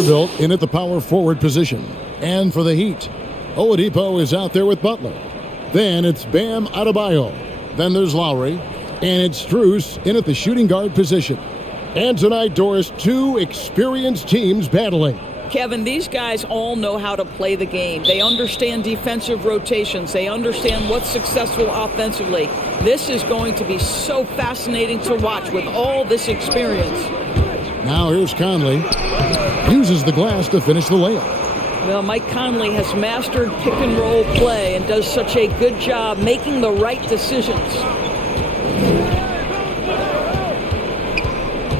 Vanderbilt in at the power forward position. And for the Heat, Oladipo is out there with Butler. Then it's Bam Adebayo. Then there's Lowry. And it's Strus in at the shooting guard position. And tonight, Doris, two experienced teams battling. Kevin, these guys all know how to play the game. They understand defensive rotations. They understand what's successful offensively. This is going to be so fascinating to watch with all this experience. Now here's Conley. Uses the glass to finish the layup. Well, Mike Conley has mastered pick-and-roll play and does such a good job making the right decisions.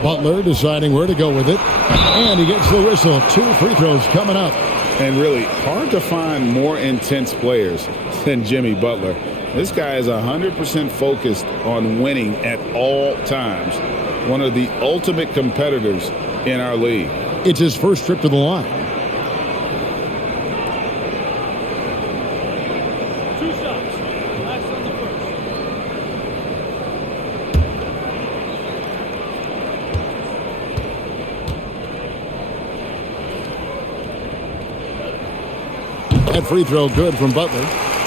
Butler deciding where to go with it. And he gets the whistle. 2 free throws coming up. And really hard to find more intense players than Jimmy Butler. This guy is 100% focused on winning at all times. One of the ultimate competitors in our league. It's his first trip to the line. That free throw good from Butler.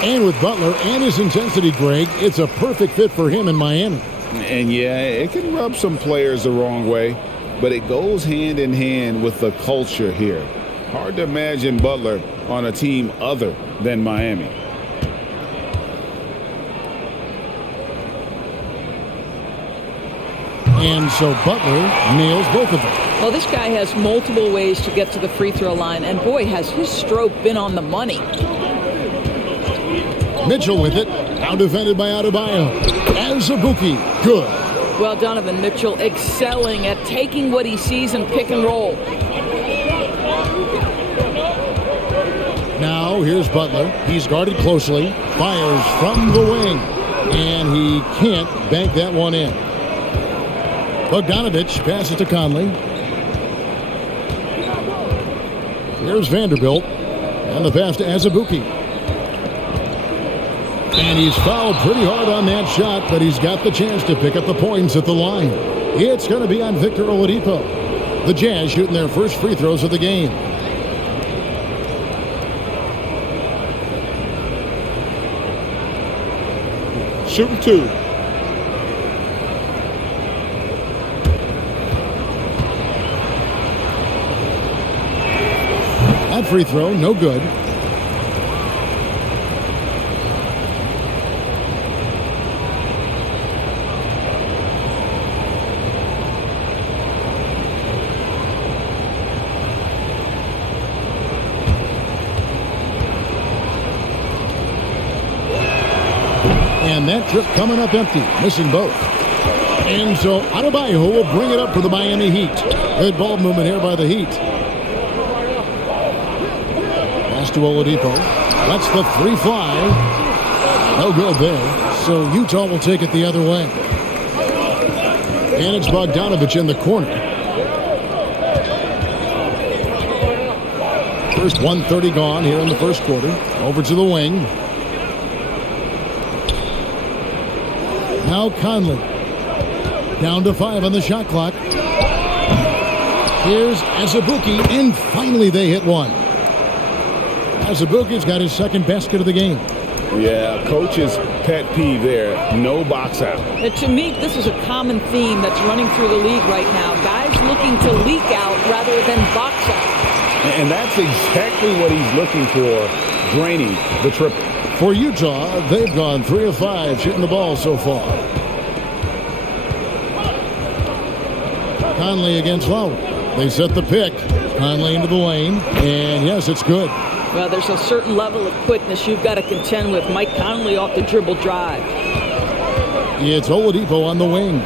And with Butler and his intensity, Greg, it's a perfect fit for him in Miami. And yeah, it can rub some players the wrong way, but it goes hand in hand with the culture here. Hard to imagine Butler on a team other than Miami. And so Butler nails both of them. Well, this guy has multiple ways to get to the free throw line, and boy, has his stroke been on the money. Mitchell with it. Now defended by Adebayo. Azubuike. Good. Well, Donovan Mitchell excelling at taking what he sees in pick and roll. Now here's Butler. He's guarded closely. Fires from the wing. And he can't bank that one in. Bogdanovich passes to Conley. Here's Vanderbilt. And the pass to Azubuike. And he's fouled pretty hard on that shot, but he's got the chance to pick up the points at the line. It's going to be on Victor Oladipo. The Jazz shooting their first free throws of the game. Shooting 2. That free throw, no good. And that trip coming up empty, missing both. And so Adebayo will bring it up for the Miami Heat. Good ball movement here by the Heat. Pass to Oladipo. That's the 3 fly. No good there. So Utah will take it the other way. And it's Bogdanovich in the corner. First 1:30 gone here in the first quarter. Over to the wing. Now Conley. Down to 5 on the shot clock. Here's Azubuike, and finally they hit one. Azubuike's got his second basket of the game. Yeah, coach's pet peeve there. No box out. And to me, this is a common theme that's running through the league right now. Guys looking to leak out rather than box out. And that's exactly what he's looking for, draining the triple. For Utah, they've gone 3 of 5 shooting the ball so far. Conley against Lowry. They set the pick. Conley into the lane. And yes, it's good. Well, there's a certain level of quickness you've got to contend with. Mike Conley off the dribble drive. It's Oladipo on the wing.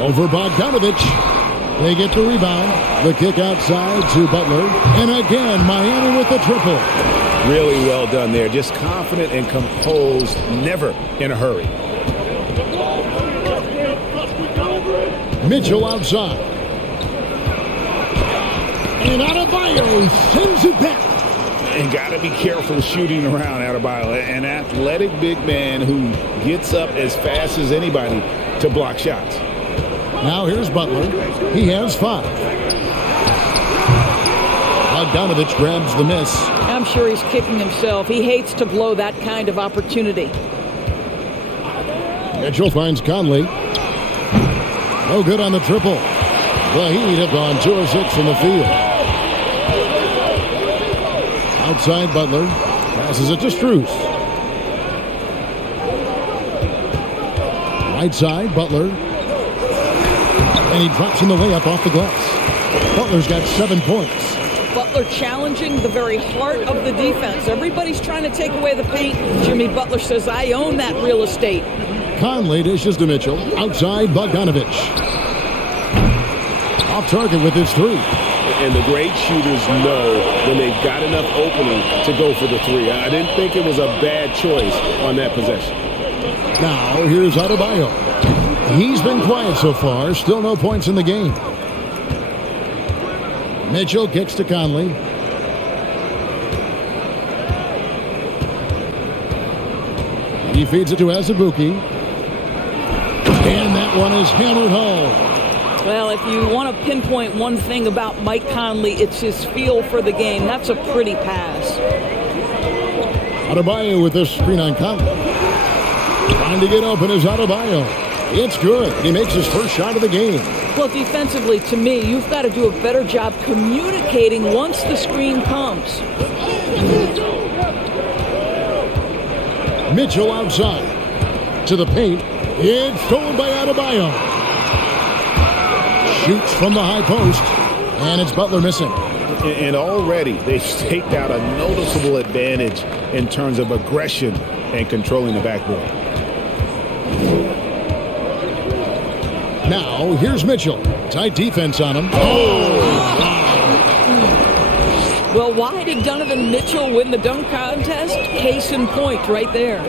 Over Bogdanovich. They get the rebound. The kick outside to Butler. And again, Miami with the triple. Really well done there. Just confident and composed. Never in a hurry. Mitchell outside. And Adebayo sends it back. And got to be careful shooting around Adebayo. An athletic big man who gets up as fast as anybody to block shots. Now here's Butler. He has 5. Bogdanovich grabs the miss. I'm sure he's kicking himself. He hates to blow that kind of opportunity. Mitchell finds Conley. No good on the triple. The Heat have gone 2 of 6 from the field. Outside Butler. Passes it to Strus. Right side, Butler. And he drops in the layup off the glass. Butler's got 7 points. Butler challenging the very heart of the defense. Everybody's trying to take away the paint. Jimmy Butler says, I own that real estate. Conley dishes to Mitchell. Outside, Bogdanovich. Off target with his 3. And the great shooters know when they've got enough opening to go for the 3. I didn't think it was a bad choice on that possession. Now, here's Adebayo. He's been quiet so far. Still no points in the game. Mitchell kicks to Conley. He feeds it to Azubuike. And that one is hammered home. Well, if you want to pinpoint one thing about Mike Conley, it's his feel for the game. That's a pretty pass. Adebayo with this screen on Conley. Trying to get open is Adebayo. It's good. He makes his first shot of the game. Well, defensively, to me, you've got to do a better job communicating once the screen comes. Mitchell outside. To the paint. It's stolen by Adebayo. Shoots from the high post. And it's Butler missing. And already they've staked out a noticeable advantage in terms of aggression and controlling the backboard. Now, here's Mitchell. Tight defense on him. Oh, wow. Well, why did Donovan Mitchell win the dunk contest? Case in point right there.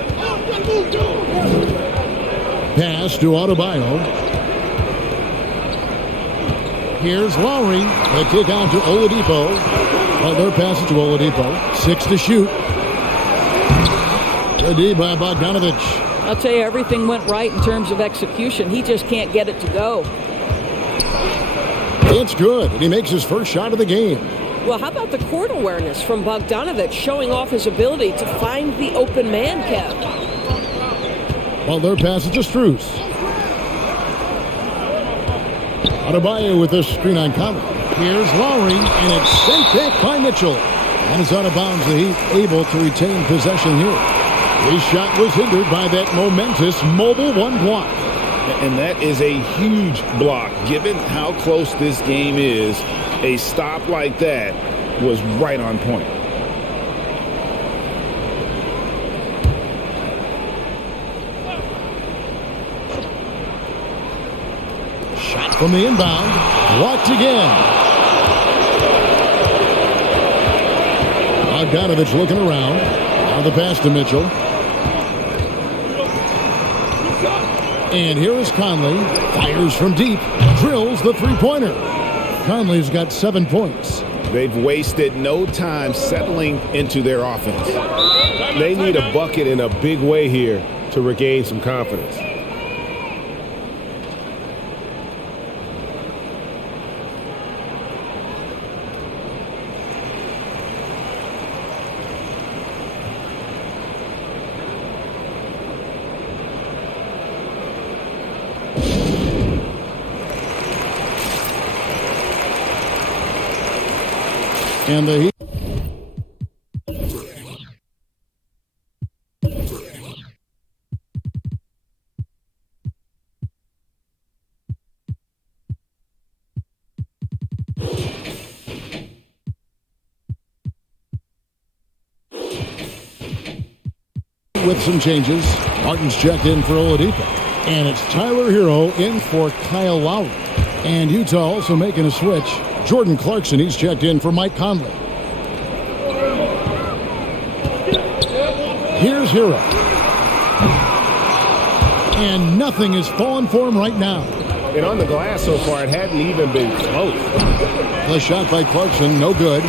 Pass to Adebayo. Here's Lowry. The kick out to Oladipo. Butler passes to Oladipo. 6 to shoot. Good D by Bogdanovich. I'll tell you, everything went right in terms of execution. He just can't get it to go. It's good, and he makes his first shot of the game. Well, how about the court awareness from Bogdanovich, showing off his ability to find the open man, Kev? Butler passes to Strus. Adebayo with this screen on Conley. Here's Lowry, and it's sent back by Mitchell. And it's out of bounds. The Heat able to retain possession here. His shot was hindered by that momentous mobile 1 block. And that is a huge block. Given how close this game is, a stop like that was right on point. Shot from the inbound. Blocked again. Bogdanovich looking around. Now the pass to Mitchell. And here is Conley. Fires from deep. Drills the three-pointer. Conley's got 7 points. They've wasted no time settling into their offense. They need a bucket in a big way here to regain some confidence. And the Heat. With some changes, Martin's checked in for Oladipo. And it's Tyler Hero in for Kyle Lowry. And Utah also making a switch. Jordan Clarkson, he's checked in for Mike Conley. Here's Hero. And nothing is falling for him right now. And on the glass so far, it hadn't even been close. The shot by Clarkson, no good.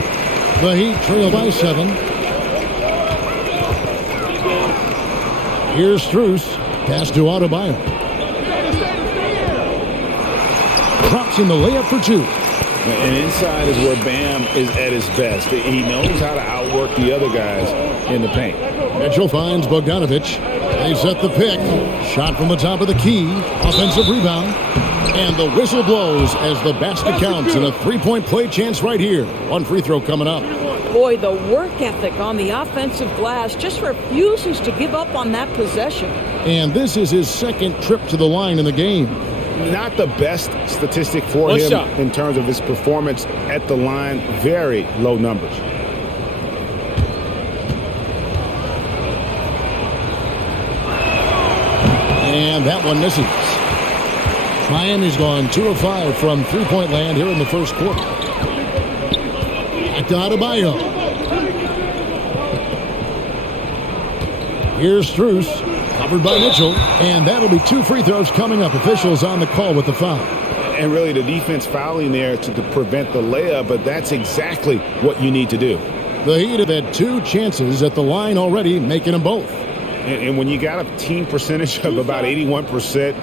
The Heat trail by 7. Here's Strus. Pass to Adebayo. drops in the layup for two. And inside is where Bam is at his best. He knows how to outwork the other guys in the paint. Mitchell finds Bogdanovic. They set the pick. Shot from the top of the key. Offensive rebound. And the whistle blows as the basket counts and a three-point play chance right here. One free throw coming up. Boy, the work ethic on the offensive glass just refuses to give up on that possession. And this is his second trip to the line in the game. Not the best statistic for him in terms of his performance at the line. Very low numbers. And that one misses. Miami's gone 2 of 5 from three-point land here in the first quarter. Back to Adebayo. Here's Strus, covered by Mitchell, and that'll be 2 free throws coming up. Officials on the call with the foul. And really the defense fouling there to prevent the layup, but that's exactly what you need to do. The Heat have had 2 chances at the line already, making them both. And when you got a team percentage of about 81%,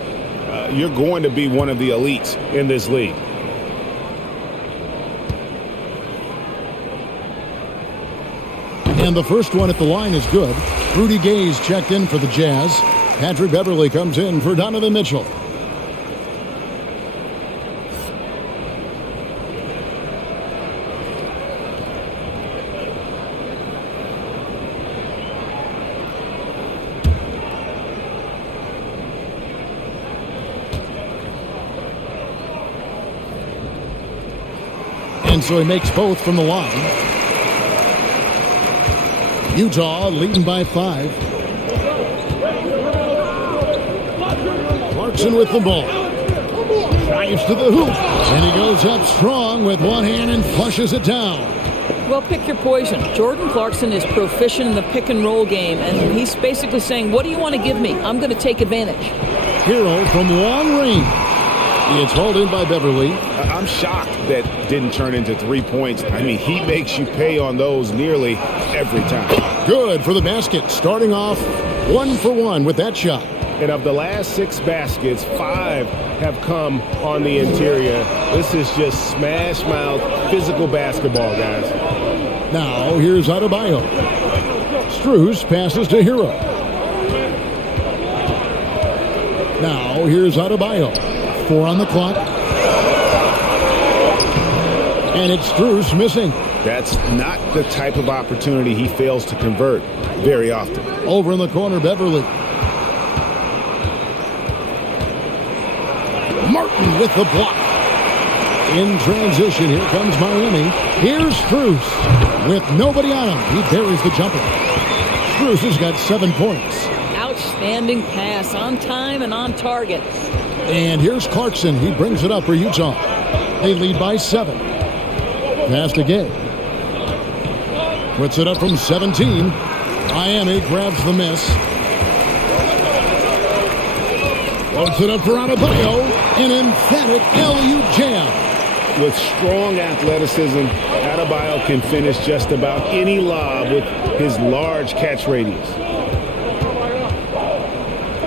you're going to be one of the elites in this league. And the first one at the line is good. Rudy Gay's checked in for the Jazz. Patrick Beverley comes in for Donovan Mitchell. And so he makes both from the line. Utah leading by 5. Clarkson with the ball. Drives to the hoop. And he goes up strong with one hand and flushes it down. Well, pick your poison. Jordan Clarkson is proficient in the pick and roll game, and he's basically saying, what do you want to give me? I'm going to take advantage. Hero from long range. It's hauled in by Beverley. I'm shocked that didn't turn into 3 points. I mean, he makes you pay on those nearly every time. Good for the basket. Starting off 1 for 1 with that shot. And of the last 6 baskets, 5 have come on the interior. This is just smash mouth physical basketball, guys. Now here's Adebayo. Strus passes to Hero. Now here's Adebayo. 4 on the clock. And it's Strus missing. That's not the type of opportunity he fails to convert very often. Over in the corner, Beverley. Martin with the block. In transition, here comes Miami. Here's Strus. With nobody on him, he buries the jumper. Strus has got 7 points. Outstanding pass, on time and on target. And here's Clarkson. He brings it up for Utah. They lead by 7. Pass to Gay. Puts it up from 17. Miami grabs the miss. Puts it up for Adebayo. An emphatic alley-oop jam. With strong athleticism, Adebayo can finish just about any lob with his large catch radius.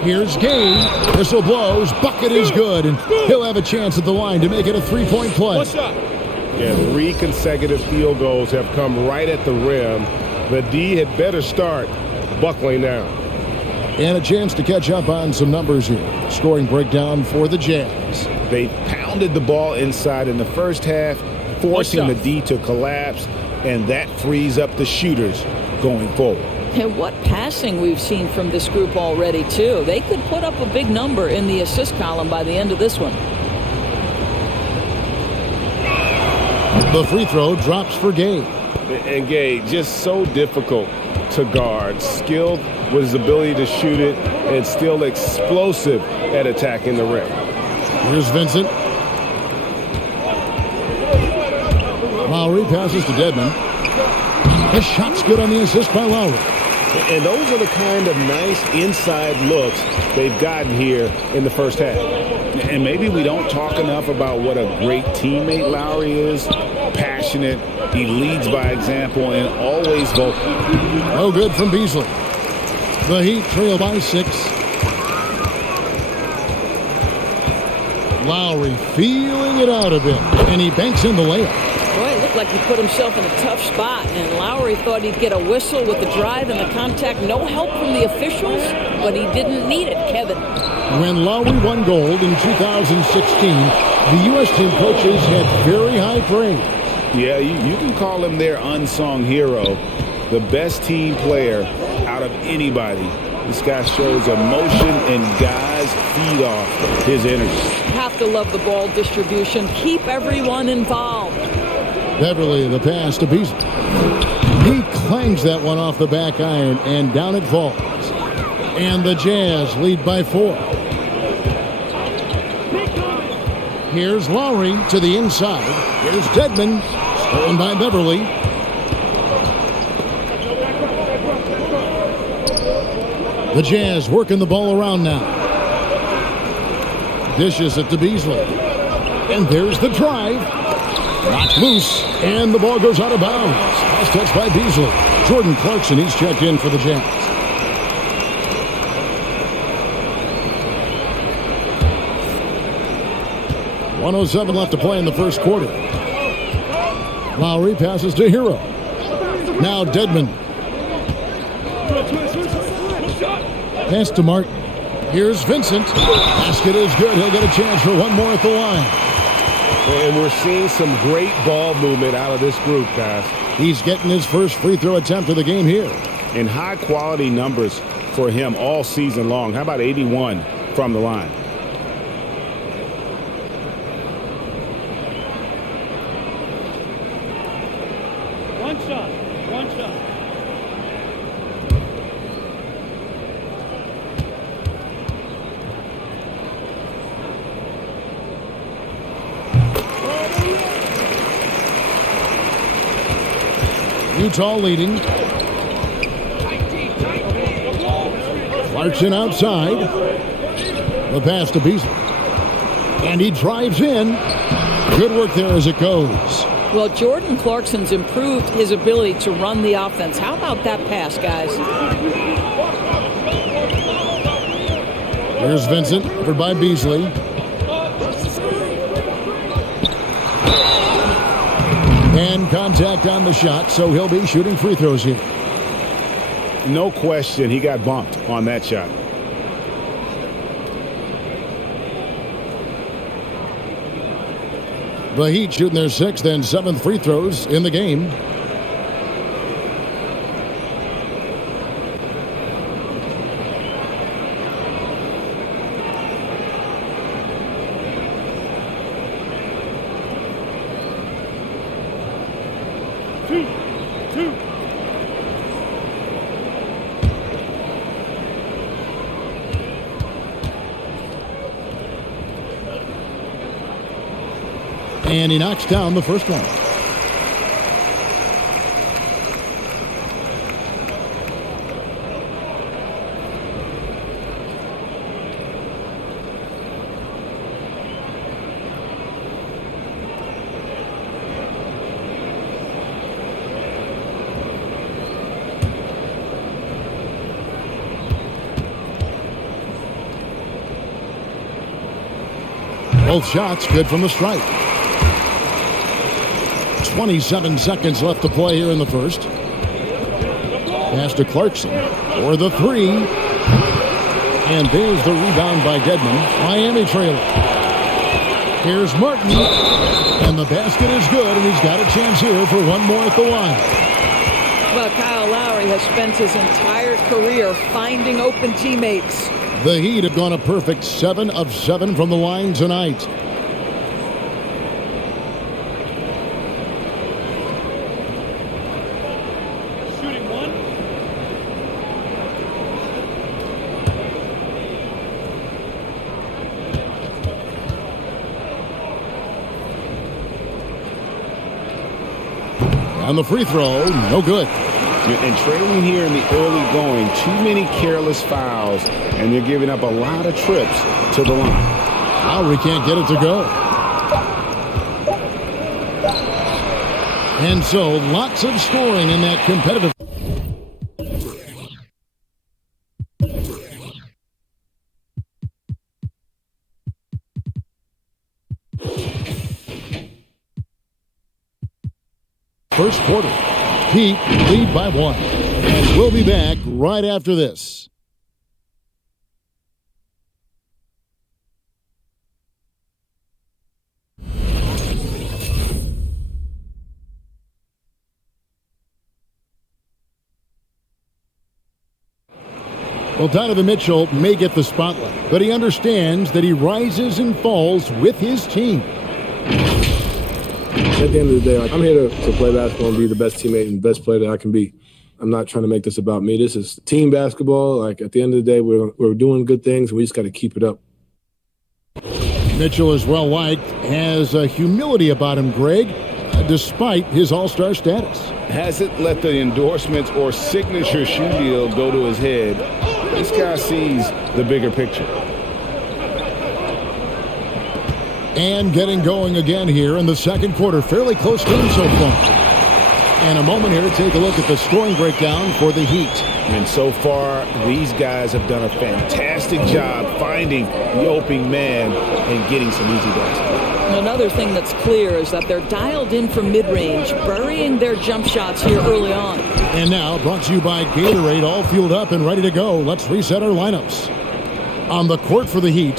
Here's Gay. Whistle blows. Bucket is good. And he'll have a chance at the line to make it a 3-point play. Yeah, 3 consecutive field goals have come right at the rim. The D had better start buckling down. And a chance to catch up on some numbers here. Scoring breakdown for the Jazz. They pounded the ball inside in the first half, forcing the D to collapse, and that frees up the shooters going forward. And what passing we've seen from this group already, too. They could put up a big number in the assist column by the end of this one. The free throw drops for Gay. And Gay, just so difficult to guard. Skilled with his ability to shoot it and still explosive at attacking the rim. Here's Vincent. Lowry passes to Dedmon. The shot's good on the assist by Lowry. And those are the kind of nice inside looks they've gotten here in the first half. And maybe we don't talk enough about what a great teammate Lowry is. Passionate. He leads by example and always vocal. No good from Beasley. The Heat trail by 6. Lowry feeling it out a bit, and he banks in the layup. Boy, it looked like he put himself in a tough spot, and Lowry thought he'd get a whistle with the drive and the contact. No help from the officials, but he didn't need it, Kevin. When Lowry won gold in 2016, the U.S. team coaches had very high praise. Yeah, you can call him their unsung hero, the best team player out of anybody. This guy shows emotion, and guys feed off his energy. Have to love the ball distribution. Keep everyone involved. Beverly, the pass to Beasley. He clangs that one off the back iron, and down it falls. And the Jazz lead by 4. Here's Lowry to the inside. Here's Dedmon, stolen by Beverly. The Jazz working the ball around now. Dishes it to Beasley. And there's the drive. Knocked loose, and the ball goes out of bounds. Last touch by Beasley. Jordan Clarkson, he's checked in for the Jazz. .107 left to play in the first quarter. Lowry passes to Hero. Now Dedmon. Pass to Martin. Here's Vincent. Basket is good. He'll get a chance for one more at the line. And we're seeing some great ball movement out of this group, guys. He's getting his first free throw attempt of the game here. And high-quality numbers for him all season long. How about 81 from the line? One shot. Utah leading. Clarkson outside. The pass to Beasley. And he drives in. Good work there as it goes. Well, Jordan Clarkson's improved his ability to run the offense. How about that pass, guys? Here's Vincent, covered by Beasley. And contact on the shot, so he'll be shooting free throws here. No question, he got bumped on that shot. The Heat shooting their 6th and 7th free throws in the game. And he knocks down the first one. Both shots good from the strike. 27 seconds left to play here in the first. Pass to Clarkson for the 3. And there's the rebound by Dedmon. Miami trailing. Here's Martin. And the basket is good, and he's got a chance here for one more at the line. Well, Kyle Lowry has spent his entire career finding open teammates. The Heat have gone a perfect 7 of 7 from the line tonight. Shooting one. On the free throw, no good. And trailing here in the early going, too many careless fouls, and they're giving up a lot of trips to the line. Lowry can't get it to go. And so, lots of scoring in that competitive. First quarter. Heat lead by 1. And we'll be back right after this. Well, Donovan Mitchell may get the spotlight, but he understands that he rises and falls with his team. At the end of the day, I'm here to play basketball and be the best teammate and best player that I can be. I'm not trying to make this about me. This is team basketball. At the end of the day, we're doing good things, and we just got to keep it up. Mitchell, as well liked, has a humility about him, Greg, despite his all-star status. Hasn't let the endorsements or signature shoe deal go to his head. This guy sees the bigger picture. And getting going again here in the second quarter. Fairly close game so far. And a moment here to take a look at the scoring breakdown for the Heat. And so far, these guys have done a fantastic job finding the opening man and getting some easy baskets. Another thing that's clear is that they're dialed in from mid-range, burying their jump shots here early on. And now, brought to you by Gatorade, all fueled up and ready to go. Let's reset our lineups. On the court for the Heat,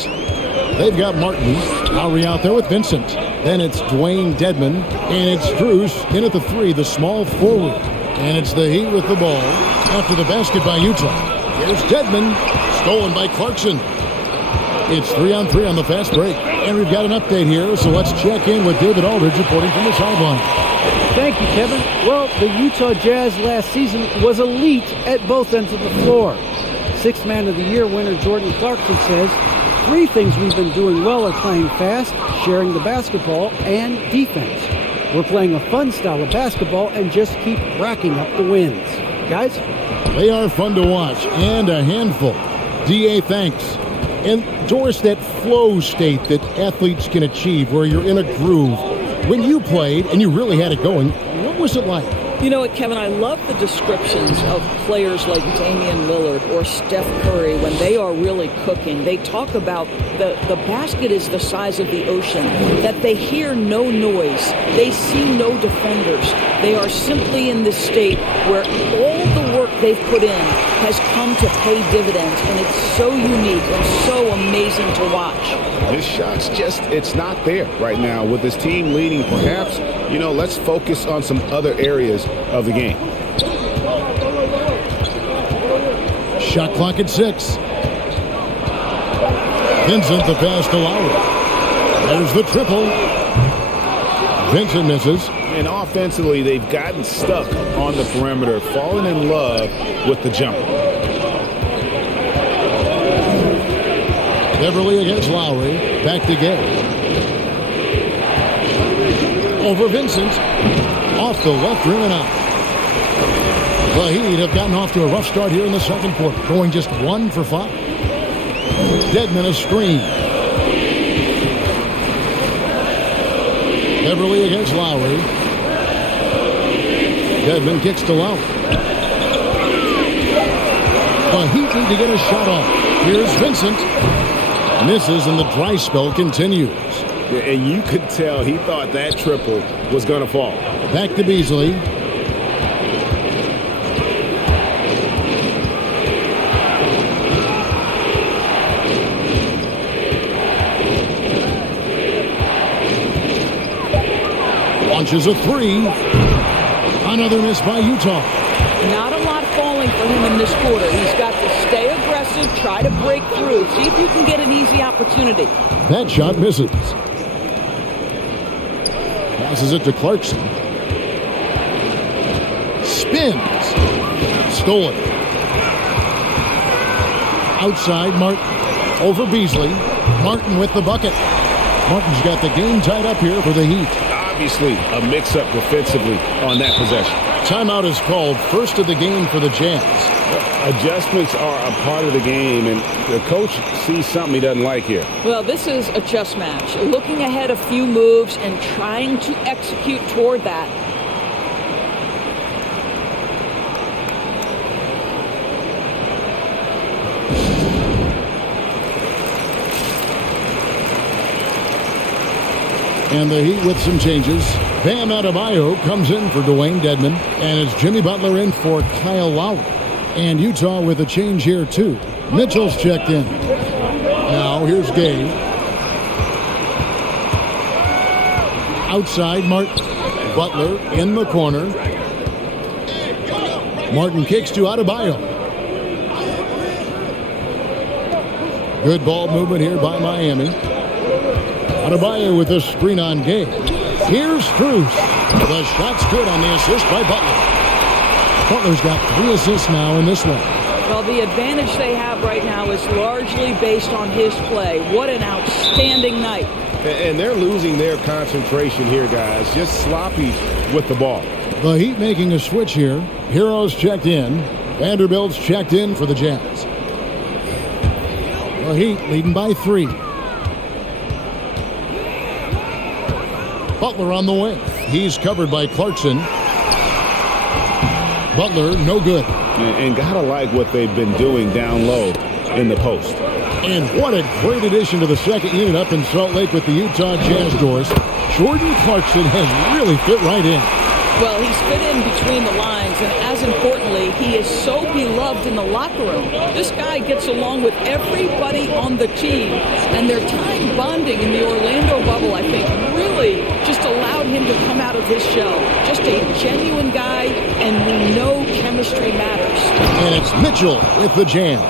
they've got Martin, Lowry out there with Vincent. Then it's Dwayne Dedmon, and it's Strus in at the 3, the small forward. And it's the Heat with the ball after the basket by Utah. Here's Dedmon, stolen by Clarkson. It's 3-on-3 on the fast break. And we've got an update here, so let's check in with David Aldridge reporting from the sideline. Thank you, Kevin. Well, the Utah Jazz last season was elite at both ends of the floor. Sixth Man of the Year winner Jordan Clarkson says, 3 things we've been doing well are playing fast, sharing the basketball, and defense. We're playing a fun style of basketball and just keep racking up the wins. Guys? They are fun to watch and a handful. D.A., thanks. Endorse that flow state that athletes can achieve where you're in a groove. When you played and you really had it going, what was it like? You know what, Kevin, I love the descriptions of players like Damian Lillard or Steph Curry when they are really cooking. They talk about the basket is the size of the ocean, that they hear no noise, they see no defenders. They are simply in this state where all the work they've put in has come to pay dividends, and it's so unique and so amazing to watch. His shot's it's not there right now. With his team leading, perhaps, let's focus on some other areas of the game. Shot clock at 6. Vincent, the pass to Lowry. There's the triple. Vincent misses. And offensively, they've gotten stuck on the perimeter, fallen in love with the jumper. Beverly against Lowry. Back to Gay. Over Vincent. Off the left rim and out. The Heat have gotten off to a rough start here in the second quarter, going just 1 for 5. Dedmon a screen. Beverly against Lowry. Dedmon kicks to Lowry. The Heat need to get a shot off. Here's Vincent. Misses and the dry spell continues. And you could tell he thought that triple was going to fall. Back to Beasley. Launches a 3. Another miss by Utah. Not a lot falling for him in this quarter. He's got to stay aggressive, try to break through, see if you can get an easy opportunity. That shot misses. Passes it to Clarkson. Spins. Stolen. Outside, Martin. Over Beasley. Martin with the bucket. Martin's got the game tied up here for the Heat. Obviously, a mix-up defensively on that possession. Timeout is called, first of the game for the Jazz. Adjustments are a part of the game, and the coach sees something he doesn't like here. Well, this is a chess match. Looking ahead a few moves and trying to execute toward that. And the Heat with some changes. Bam Adebayo comes in for Dwayne Dedmon. And it's Jimmy Butler in for Kyle Lowry. And Utah with a change here, too. Mitchell's checked in. Now, here's Gabe. Outside, Martin. Butler in the corner. Martin kicks to Adebayo. Good ball movement here by Miami. Adebayo with a screen on Gabe. Here's Strus. The shot's good on the assist by Butler. Butler's got 3 assists now in this one. Well, the advantage they have right now is largely based on his play. What an outstanding night. And they're losing their concentration here, guys. Just sloppy with the ball. The Heat making a switch here. Heroes checked in. Vanderbilt's checked in for the Jazz. The Heat leading by 3. Butler on the wing. He's covered by Clarkson. Butler, no good. And gotta like what they've been doing down low in the post. And what a great addition to the second unit up in Salt Lake with the Utah Jazz doors. Jordan Clarkson has really fit right in. Well, he's fit in between the lines, and as importantly, he is so beloved in the locker room. This guy gets along with everybody on the team, and their time bonding in the Orlando bubble, I think, really just allowed him to come out of his shell. Just a genuine guy, and we know chemistry matters. And it's Mitchell with the jam.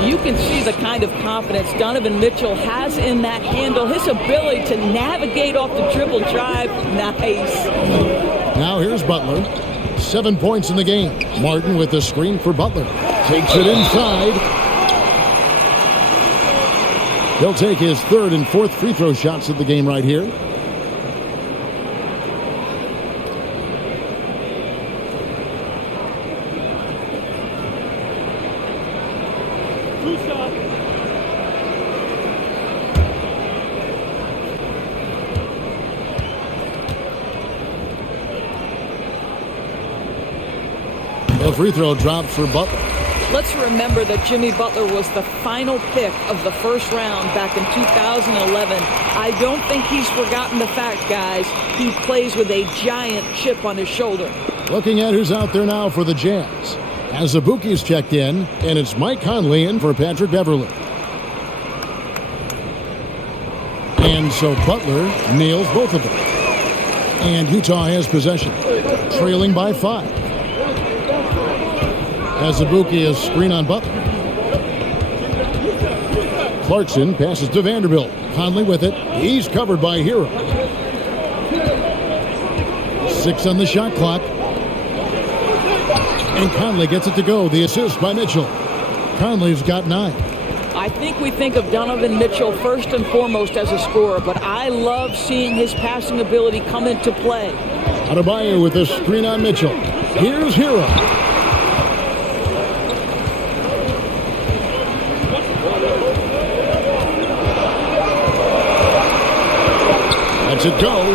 You can see the kind of confidence Donovan Mitchell has in that handle. His ability to navigate off the dribble drive, nice. Now here's Butler. 7 points in the game. Martin with the screen for Butler. Takes it inside. He'll take his 3rd and 4th free throw shots of the game right here. The free throw dropped for Butler. Let's remember that Jimmy Butler was the final pick of the first round back in 2011. I don't think he's forgotten the fact, guys. He plays with a giant chip on his shoulder. Looking at who's out there now for the Jazz. Azubuike's checked in, and it's Mike Conley in for Patrick Beverley. And so Butler nails both of them. And Utah has possession, trailing by 5. Azubuike is screen on Butler. Clarkson passes to Vanderbilt. Conley with it. He's covered by Hero. 6 on the shot clock. And Conley gets it to go. The assist by Mitchell. Conley's got 9. I think we think of Donovan Mitchell first and foremost as a scorer, but I love seeing his passing ability come into play. Adebayo with a screen on Mitchell. Here's Hero. Lets it go.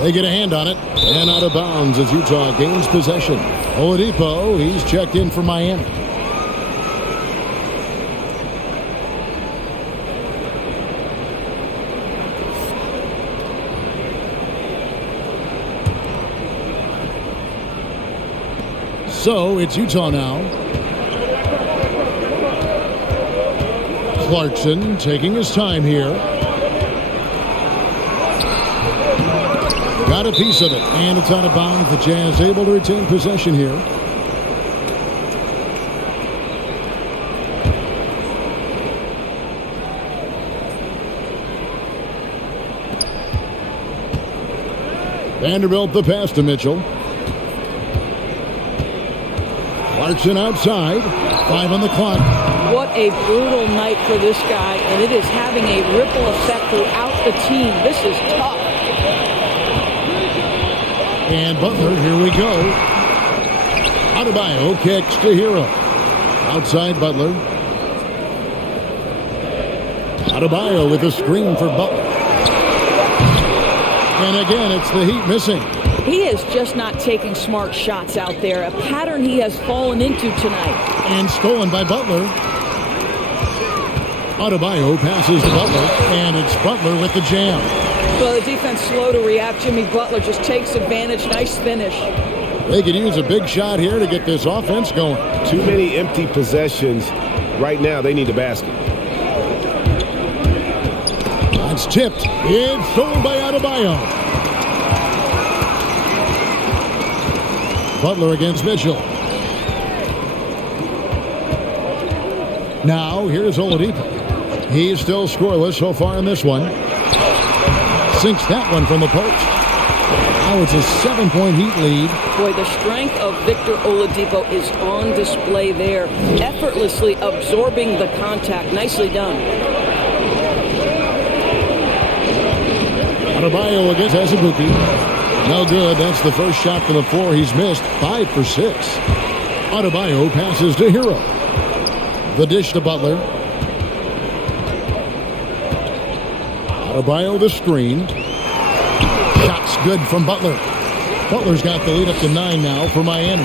They get a hand on it. And out of bounds as Utah gains possession. Oladipo, he's checked in for Miami. So it's Utah now. Clarkson taking his time here. Got a piece of it, and it's out of bounds. The Jazz able to retain possession here. Vanderbilt the pass to Mitchell. Clarkson outside. 5 on the clock. What a brutal night for this guy, and it is having a ripple effect throughout the team. This is tough. And Butler, here we go. Adebayo kicks to Hero. Outside Butler. Adebayo with a screen for Butler. And again, it's the Heat missing. He is just not taking smart shots out there, a pattern he has fallen into tonight. And stolen by Butler. Adebayo passes to Butler, and it's Butler with the jam. Well, the defense slow to react. Jimmy Butler just takes advantage. Nice finish. They could use a big shot here to get this offense going. Too many empty possessions. Right now, they need a basket. It's tipped. It's stolen by Adebayo. Butler against Mitchell. Now, here's Oladipo. He's still scoreless so far in this one. Sinks that one from the post. Now it's a 7-point Heat lead. Boy, the strength of Victor Oladipo is on display there. Effortlessly absorbing the contact. Nicely done. Adebayo against Azubuike. No good. That's the first shot from the floor he's missed. 5 for 6. Adebayo passes to Hero. The dish to Butler. Adebayo the screen. Shots good from Butler. Butler's got the lead up to 9 now for Miami.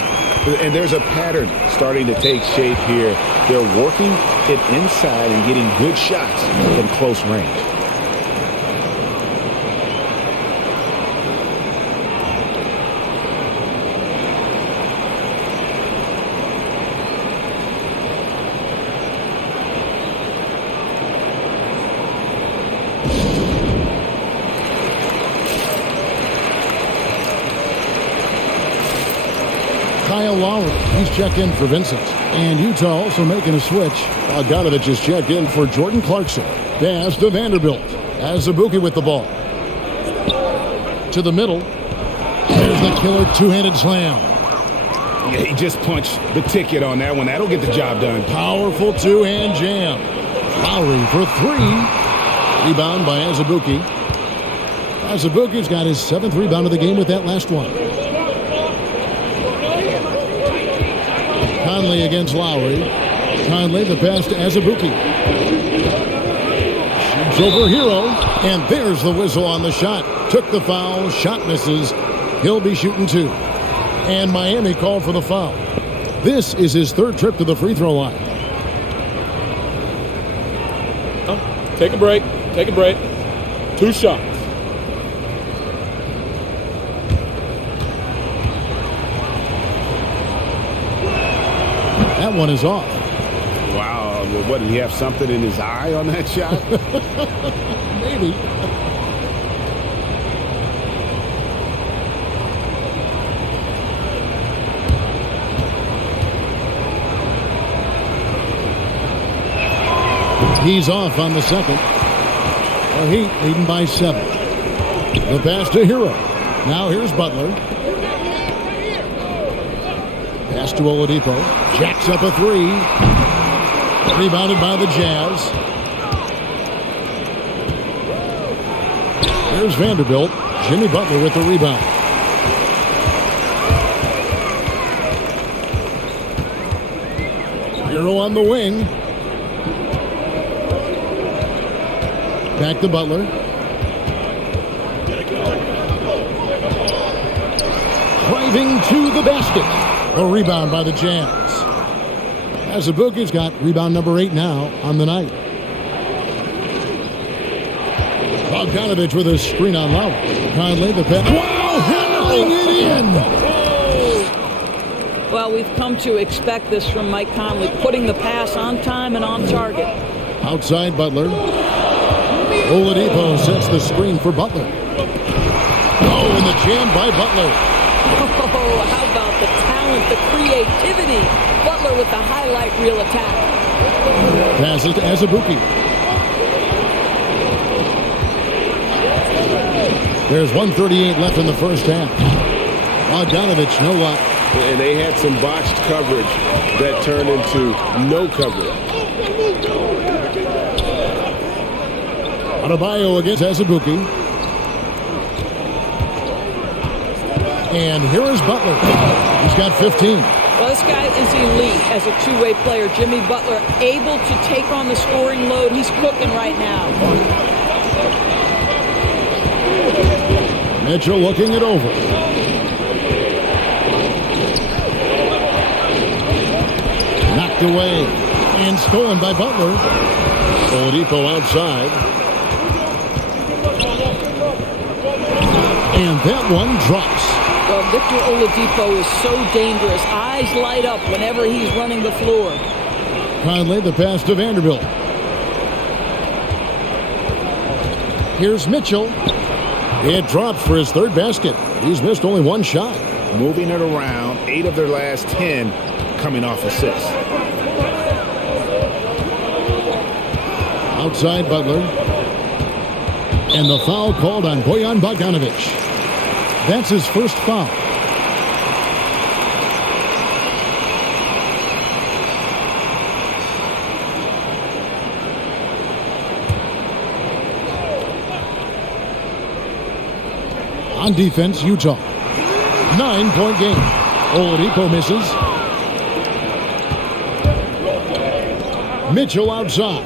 And there's a pattern starting to take shape here. They're working it inside and getting good shots from close range. Lowry, he's checked in for Vincent. And Utah also making a switch. Bogdanovich is checked in for Jordan Clarkson. Pass to Vanderbilt. Azubuike with the ball. To the middle. There's the killer two-handed slam. Yeah, he just punched the ticket on that one. That'll get the job done. Powerful two-hand jam. Lowry for 3. Rebound by Azubuike. Azubuike's got his 7th rebound of the game with that last one. Conley against Lowry. Conley, the pass to Azubuike. Shoots over Hero. And there's the whistle on the shot. Took the foul. Shot misses. He'll be shooting 2. And Miami called for the foul. This is his 3rd trip to the free throw line. Take a break. Take a break. 2 shots. That one is off. Wow. What, did he have something in his eye on that shot? Maybe. He's off on the second. The Heat leading by 7. The pass to Hero. Now here's Butler. Pass to Oladipo. Jacks up a 3. Rebounded by the Jazz. There's Vanderbilt. Jimmy Butler with the rebound. Hero on the wing. Back to Butler. Driving to the basket. A rebound by the Jazz. Azubuike's got rebound number 8 now on the night. Bogdanovich with a screen on Lowry. Conley the pass. Wow, hammering it in. Well, we've come to expect this from Mike Conley, putting the pass on time and on target. Outside Butler. Oladipo sets the screen for Butler. Oh, and the jam by Butler. Oh, how about the talent, the creativity. Butler with the highlight reel attack. Passes to Azubuike. There's 1:38 left in the first half. Bogdanovich, no luck. And they had some botched coverage that turned into no coverage. Adebayo against Azubuike. And here is Butler. He's got 15. Well, this guy is elite as a two-way player. Jimmy Butler able to take on the scoring load. He's cooking right now. Mitchell looking it over. Knocked away and stolen by Butler. Oladipo outside. And that one drops. Well, Victor Oladipo is so dangerous. Eyes light up whenever he's running the floor. Conley, the pass to Vanderbilt. Here's Mitchell. It drops for his third basket. He's missed only one shot. Moving it around, 8 of their last 10 coming off assists. Outside Butler. And the foul called on Bojan Bogdanovic. That's his first foul. On defense, Utah. 9-point game. Oladipo misses. Mitchell outside.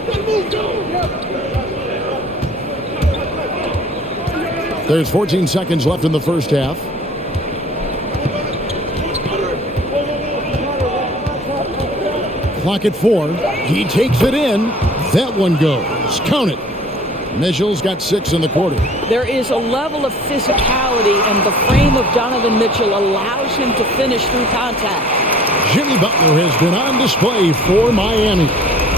There's 14 seconds left in the first half. Clock at 4. He takes it in. That one goes. Count it. Mitchell's got 6 in the quarter. There is a level of physicality, and the frame of Donovan Mitchell allows him to finish through contact. Jimmy Butler has been on display for Miami.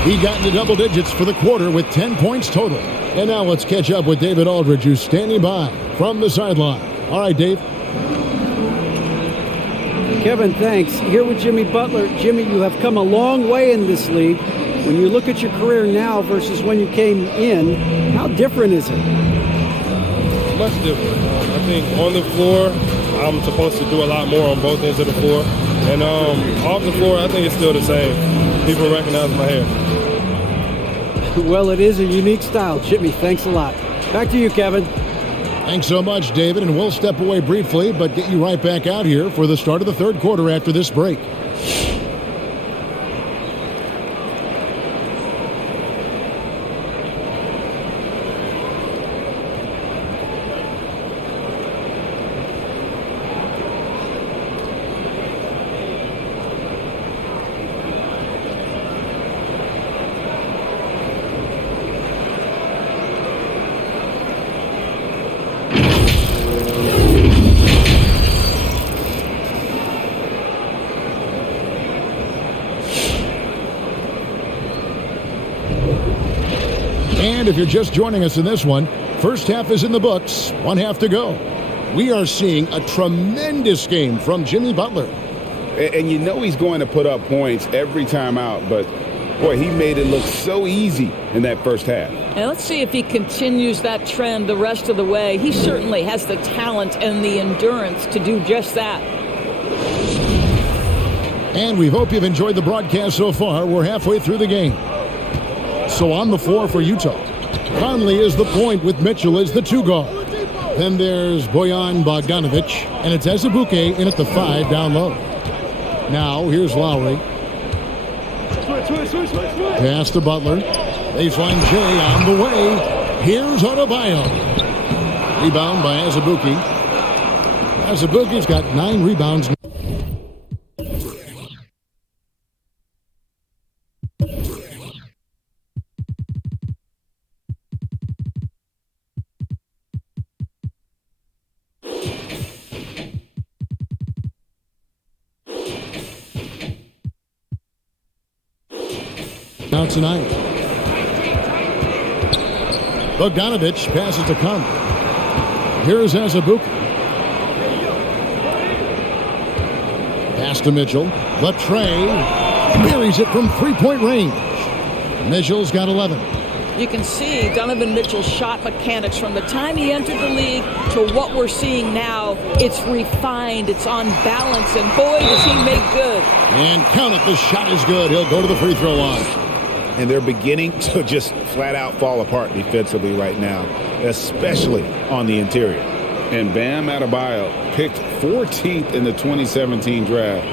He got into double digits for the quarter with 10 points total. And now let's catch up with David Aldridge, who's standing by from the sideline. All right, Dave. Kevin, thanks. Here with Jimmy Butler. Jimmy, you have come a long way in this league. When you look at your career now versus when you came in, how different is it? Much different. I think on the floor, I'm supposed to do a lot more on both ends of the floor. And off the floor, I think it's still the same. People recognize my hair. Well, it is a unique style. Jimmy, thanks a lot. Back to you, Kevin. Thanks so much, David. And we'll step away briefly, but get you right back out here for the start of the third quarter after this break. And if you're just joining us in this one, first half is in the books, one half to go. We are seeing a tremendous game from Jimmy Butler. And you know he's going to put up points every time out, but boy, he made it look so easy in that first half. And let's see if he continues that trend the rest of the way. He certainly has the talent and the endurance to do just that. And we hope you've enjoyed the broadcast so far. We're halfway through the game. So on the floor for Utah, Conley is the point with Mitchell as the 2 guard. Then there's Bojan Bogdanovic, and it's Azubuike in at the 5 down low. Now here's Lowry. Pass to Butler. Baseline J on the way. Here's Adebayo. Rebound by Azubuike. Azubuike's got 9 rebounds. Now tonight. Bogdanovic passes to Conley. Here's Azubuike. Pass to Mitchell. The tray. Buries it from 3-point range. Mitchell's got 11. You can see Donovan Mitchell's shot mechanics from the time he entered the league to what we're seeing now. It's refined, it's on balance, and boy, does he make good. And count it, the shot is good. He'll go to the free throw line. And they're beginning to just flat out fall apart defensively right now, especially on the interior. And Bam Adebayo, picked 14th in the 2017 draft,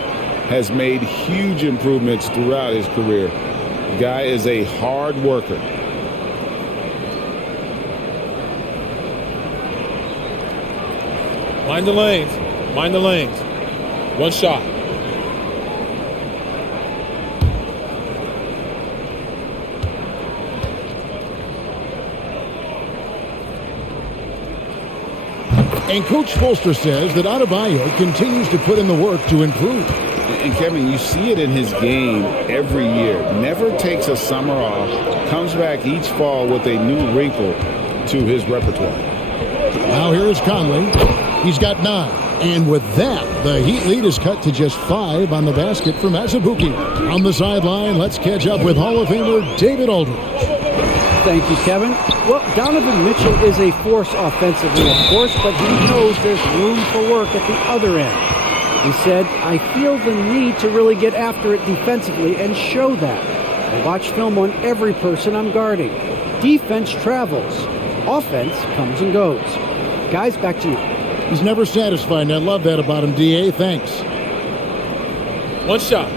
has made huge improvements throughout his career. The guy is a hard worker. Mind the lanes. Mind the lanes. One shot. And Coach Spolster says that Adebayo continues to put in the work to improve. And Kevin, you see it in his game every year. Never takes a summer off, comes back each fall with a new wrinkle to his repertoire. Now here's Conley. He's got 9. And with that, the Heat lead is cut to just 5 on the basket for Masabuki. On the sideline, let's catch up with Hall of Famer David Aldridge. Thank you, Kevin. Well, Donovan Mitchell is a force offensively, of course, but he knows there's room for work at the other end. He said, I feel the need to really get after it defensively and show that. I watch film on every person I'm guarding. Defense travels. Offense comes and goes. Guys, back to you. He's never satisfied, and I love that about him, D.A. Thanks. One shot.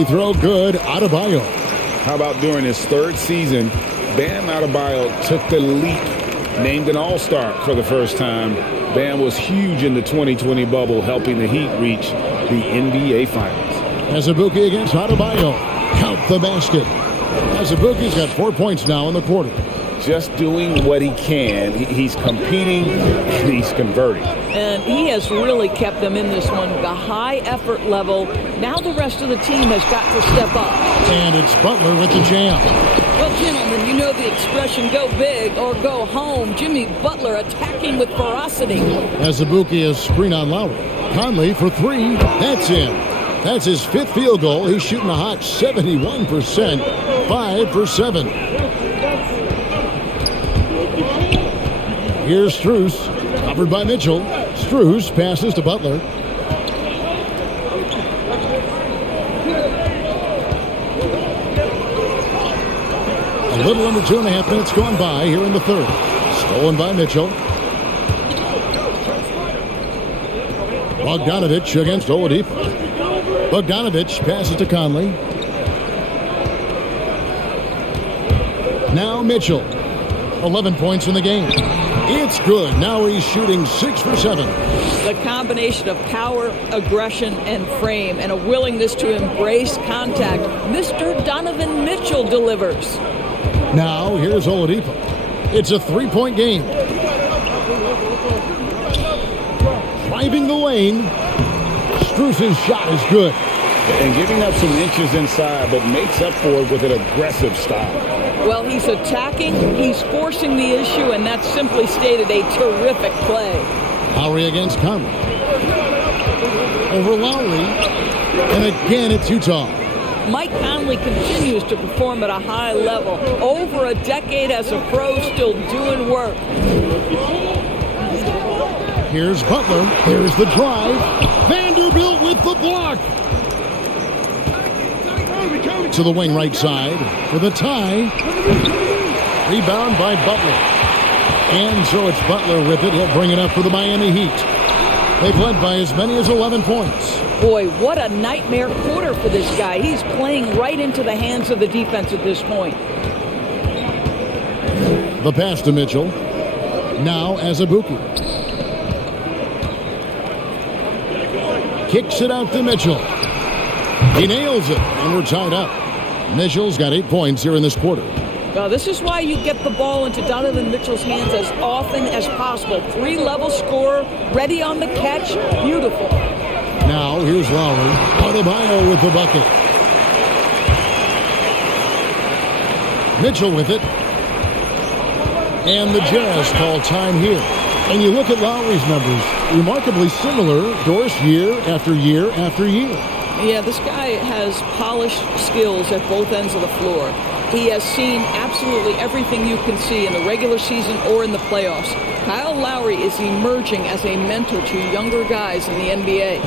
Free throw good, Adebayo. How about during his 3rd season, Bam Adebayo took the leap, named an All-Star for the first time. Bam was huge in the 2020 bubble, helping the Heat reach the NBA Finals. Masabuki against Adebayo. Count the basket. Masabuki's got 4 points now in the quarter. Just doing what he can. He's competing and he's converting. And he has really kept them in this one. The high effort level. Now the rest of the team has got to step up. And it's Butler with the jam. Well, gentlemen, you know the expression, go big or go home. Jimmy Butler attacking with ferocity. Masabuki is screen on Lowry. Conley for 3. That's in. That's his 5th field goal. He's shooting a hot 71%. 5 for 7. Here's Strus. Covered by Mitchell. Strus passes to Butler. A little under 2.5 minutes gone by here in the 3rd. Stolen by Mitchell. Bogdanovich against Oladipo. Bogdanovich passes to Conley. Now Mitchell. 11 points in the game. It's good. Now he's shooting 6 for 7. The combination of power, aggression, and frame, and a willingness to embrace contact. Mr. Donovan Mitchell delivers. Now here's Oladipo. It's a 3-point game. Driving the lane. Strus's shot is good. And giving up some inches inside, but makes up for it with an aggressive style. Well, he's attacking, he's forcing the issue, and that's simply stated a terrific play. Lowry against Conley. Over Lowry. And again, it's Utah. Mike Conley continues to perform at a high level. Over a decade as a pro, still doing work. Here's Butler. Here's the drive. Vanderbilt with the block. To the wing right side for the tie. Rebound by Butler. And so it's Butler with it. He'll bring it up for the Miami Heat. They've led by as many as 11 points. Boy, what a nightmare quarter for this guy. He's playing right into the hands of the defense at this point. The pass to Mitchell. Now Azubuike. Kicks it out to Mitchell. He nails it, and we're tied up. Mitchell's got 8 points here in this quarter. Now, this is why you get the ball into Donovan Mitchell's hands as often as possible. 3-level scorer, ready on the catch. Beautiful. Now, here's Lowry. Adebayo with the bucket. Mitchell with it. And the Jazz call time here. And you look at Lowry's numbers, remarkably similar, Doris, year after year after year. Yeah, this guy has polished skills at both ends of the floor. He has seen absolutely everything you can see in the regular season or in the playoffs. Kyle Lowry is emerging as a mentor to younger guys in the NBA.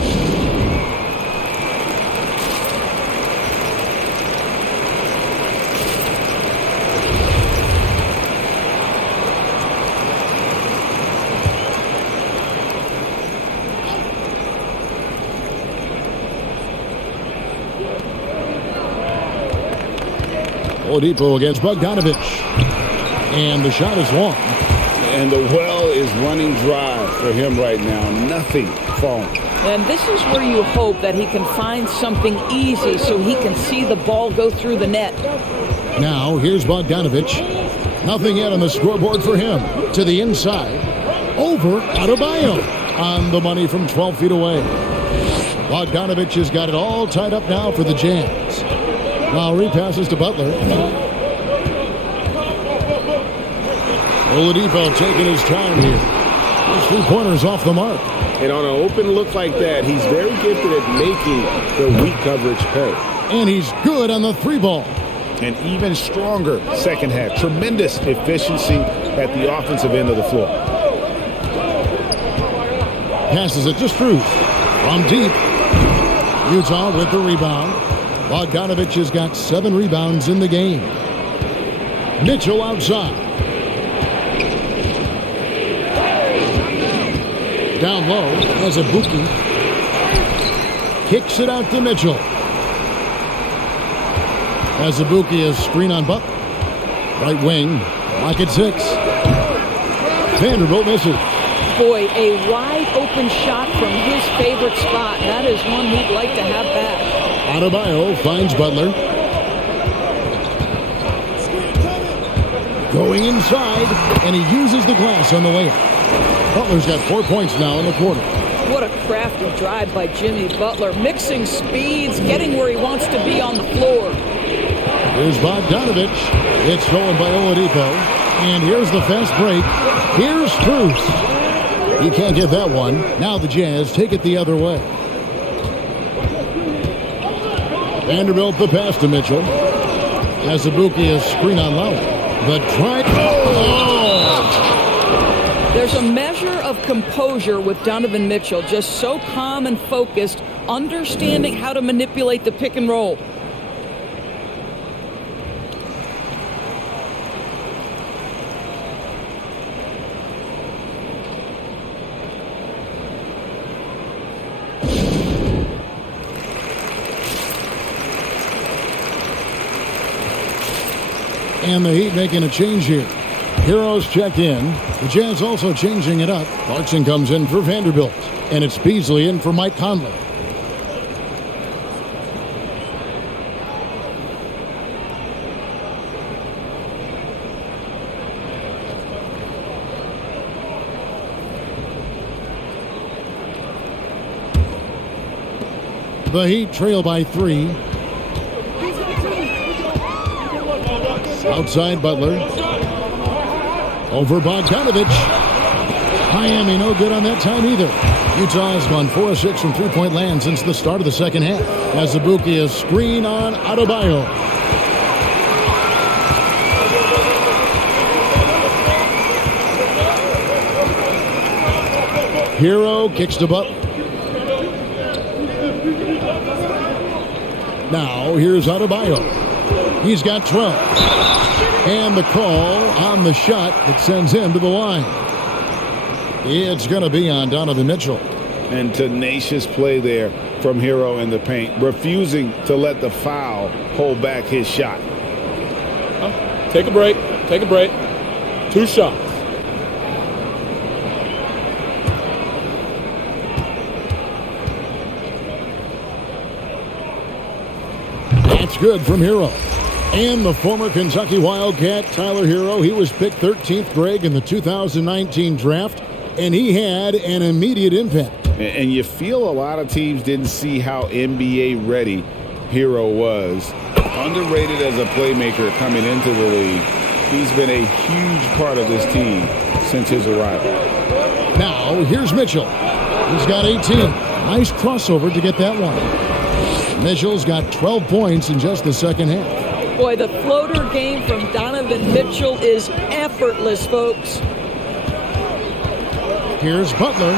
Oladipo against Bogdanovich. And the shot is long. And the well is running dry for him right now. Nothing falling. And this is where you hope that he can find something easy so he can see the ball go through the net. Now, here's Bogdanovich. Nothing yet on the scoreboard for him. To the inside. Over Adebayo. On the money from 12 feet away. Bogdanovich has got it all tied up now for the Jazz. Lowry passes to Butler. Oladipo taking his time here. His 3-pointers off the mark. And on an open look like that, he's very gifted at making the weak coverage pay. And he's good on the 3-ball. An even stronger second half. Tremendous efficiency at the offensive end of the floor. Passes it to Strus. From deep. Utah with the rebound. Bogdanovich has got 7 rebounds in the game. Mitchell outside. Down low as Ibuki kicks it out to Mitchell. As Ibuki is screen on Butler. Right wing, lock at 6. Vanderbilt misses. Boy, a wide open shot from his favorite spot. That is one he'd like to have back. Adebayo finds Butler. Going inside, and he uses the glass on the way up. Butler's got 4 points now in the quarter. What a crafty drive by Jimmy Butler. Mixing speeds, getting where he wants to be on the floor. Here's Bogdanovich. It's stolen by Oladipo. And here's the fast break. Here's Strus. He can't get that one. Now the Jazz take it the other way. Vanderbilt the pass to Mitchell. As Ibuki is screen on Lowry. The try. There's a measure of composure with Donovan Mitchell. Just so calm and focused, understanding how to manipulate the pick and roll. And the Heat making a change here. Heroes checked in. The Jazz also changing it up. Clarkson comes in for Vanderbilt. And it's Beasley in for Mike Conley. The Heat trail by 3. Outside Butler. Over Bogdanovich. Miami no good on that time either. Utah has gone 4 of 6 from three-point land since the start of the second half. As Ibuki is screen on Adebayo. Hero kicks to Butler. Now here's Adebayo. He's got 12. And the call on the shot that sends him to the line. It's going to be on Donovan Mitchell. And tenacious play there from Hero in the paint, refusing to let the foul hold back his shot. Take a break. Take a break. 2 shots. That's good from Hero. And the former Kentucky Wildcat, Tyler Hero, he was picked 13th, Greg, in the 2019 draft, and he had an immediate impact. And you feel a lot of teams didn't see how NBA ready Hero was. Underrated as a playmaker coming into the league. He's been a huge part of this team since his arrival. Now, here's Mitchell. He's got 18. Nice crossover to get that one. Mitchell's got 12 points in just the second half. Boy, the floater game from Donovan Mitchell is effortless, folks. Here's Butler.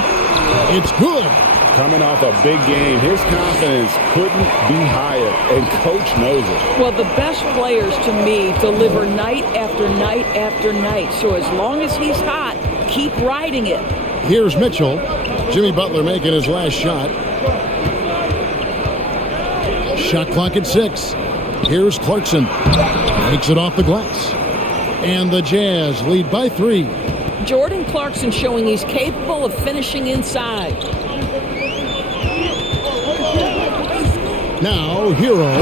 It's good. Coming off a big game, his confidence couldn't be higher, and coach knows it. Well, the best players, to me, deliver night after night after night. So as long as he's hot, keep riding it. Here's Mitchell. Jimmy Butler making his last shot. Shot clock at 6. Here's Clarkson. Makes it off the glass. And the Jazz lead by 3. Jordan Clarkson showing he's capable of finishing inside. Now, Hero,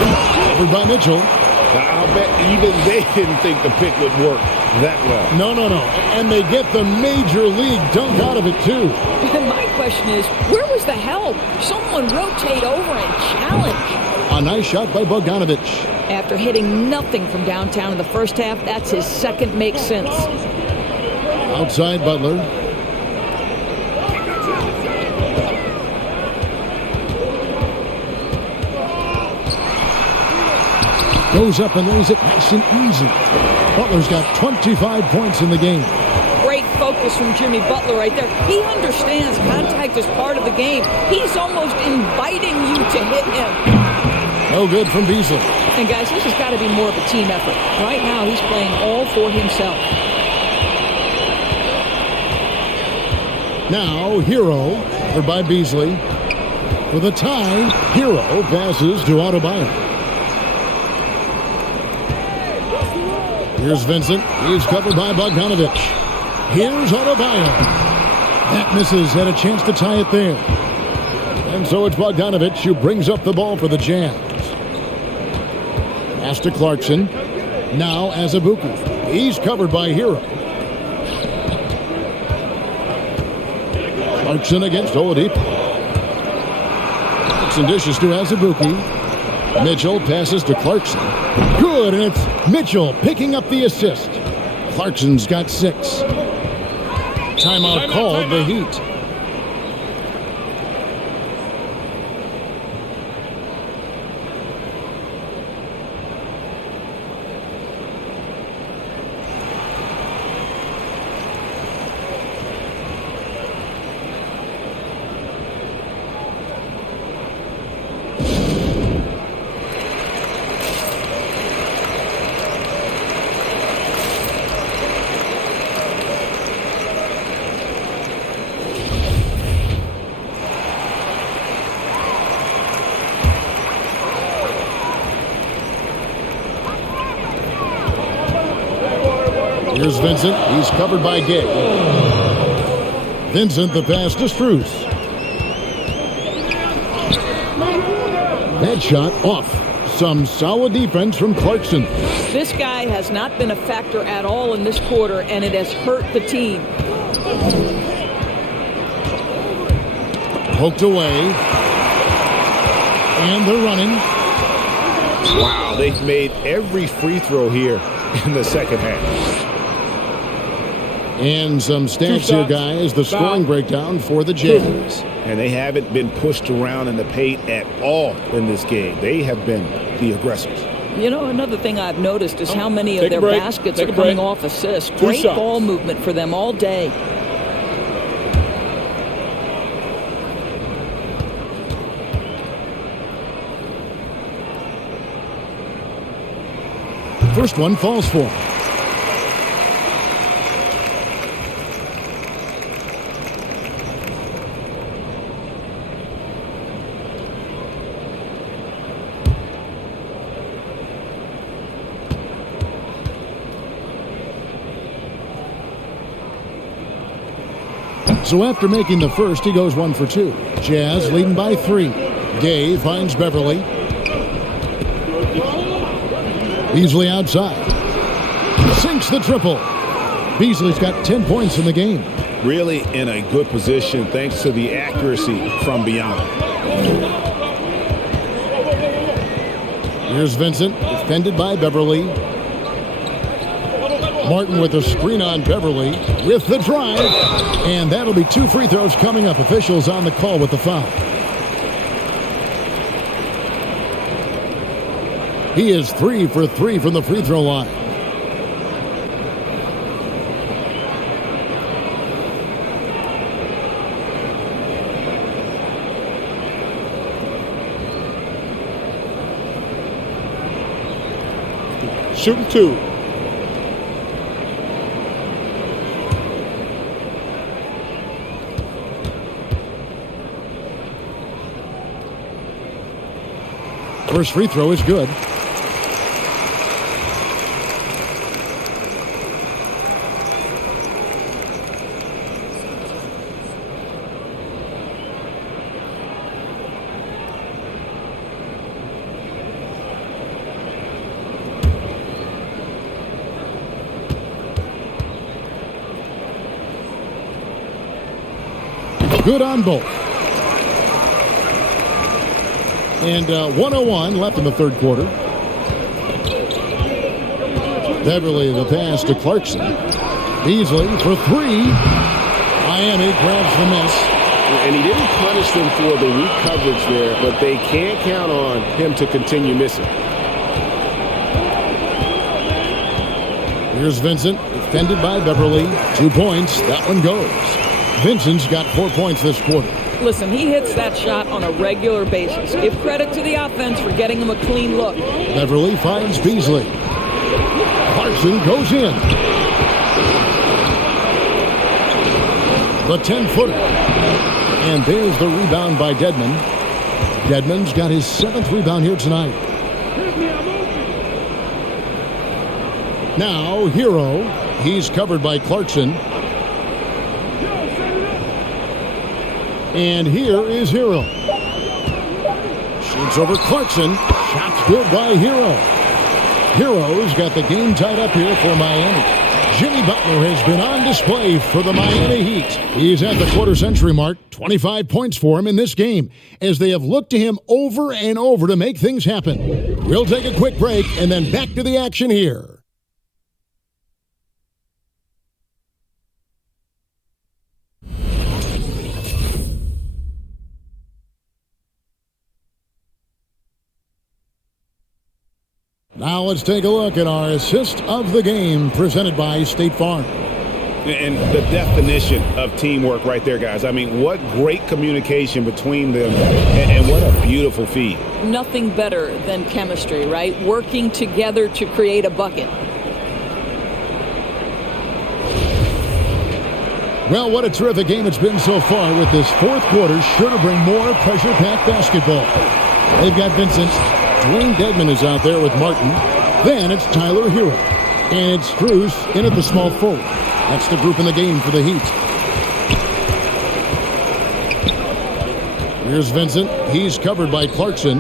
covered by Mitchell. Now, I'll bet even they didn't think the pick would work that well. No. And they get the major league dunk out of it, too. My question is, where was the help? Someone rotate over and challenge. A nice shot by Bogdanovich. After hitting nothing from downtown in the first half, that's his second make since. Outside Butler. Goes up and lays it nice and easy. Butler's got 25 points in the game. Great focus from Jimmy Butler right there. He understands contact is part of the game. He's almost inviting you to hit him. No good from Beasley. And guys, this has got to be more of a team effort. Right now, he's playing all for himself. Now, Hero, covered by Beasley. For the tie, Hero passes to Adebayo. Here's Vincent. He's covered by Bogdanovich. Here's Adebayo. That misses. Had a chance to tie it there. And so it's Bogdanovich who brings up the ball for the Jazz. Pass to Clarkson. Now Azubuike. He's covered by Hero. Clarkson against Oladipo. Clarkson dishes to Azubuike. Mitchell passes to Clarkson. Good, and it's Mitchell picking up the assist. Clarkson's got 6. Timeout called the Heat. Here's Vincent. He's covered by Gay. Vincent, the pass to Strus. That shot off. Some solid defense from Clarkson. This guy has not been a factor at all in this quarter, and it has hurt the team. Poked away. And they're running. Wow, they've made every free throw here in the second half. And some stats here, guys. The scoring breakdown for the Jazz. And they haven't been pushed around in the paint at all in this game. They have been the aggressors. You know, another thing I've noticed is how many of their baskets are coming off assists. Great ball movement for them all day. First one falls for him. So after making the first, he goes 1 for 2. Jazz leading by 3. Gay finds Beverly. Beasley outside. Sinks the triple. Beasley's got 10 points in the game. Really in a good position thanks to the accuracy from beyond. Here's Vincent, defended by Beverly. Martin with a screen on Beverly with the drive. And that'll be 2 free throws coming up. Officials on the call with the foul. He is 3 for 3 from the free throw line. Shooting 2. First free throw is good. Good on both. And 1:01 left in the third quarter. Beverly the pass to Clarkson. Beasley for three. Miami grabs the miss. And he didn't punish them for the weak coverage there, but they can't count on him to continue missing. Here's Vincent, defended by Beverly. 2 points. That one goes. Vincent's got 4 points this quarter. Listen, he hits that shot on a regular basis. Give credit to the offense for getting him a clean look. Beverly finds Beasley. Clarkson goes in. The 10-footer. And there's the rebound by Dedmon. Dedmon's got his 7th rebound here tonight. Now, Hero. He's covered by Clarkson. And here is Hero. Shoots over Clarkson. Shot's good by Hero. Hero's got the game tied up here for Miami. Jimmy Butler has been on display for the Miami Heat. He's at the quarter-century mark. 25 points for him in this game as they have looked to him over and over to make things happen. We'll take a quick break and then back to the action here. Now let's take a look at our assist of the game presented by State Farm. And the definition of teamwork right there, guys. I mean, what great communication between them and what a beautiful feed. Nothing better than chemistry, right? Working together to create a bucket. Well, what a terrific game it's been so far with this fourth quarter. Sure to bring more pressure-packed basketball. They've got Vincent. Dwayne Dedmon is out there with Martin. Then it's Tyler Hero. And it's Strus in at the small forward. That's the group in the game for the Heat. Here's Vincent. He's covered by Clarkson.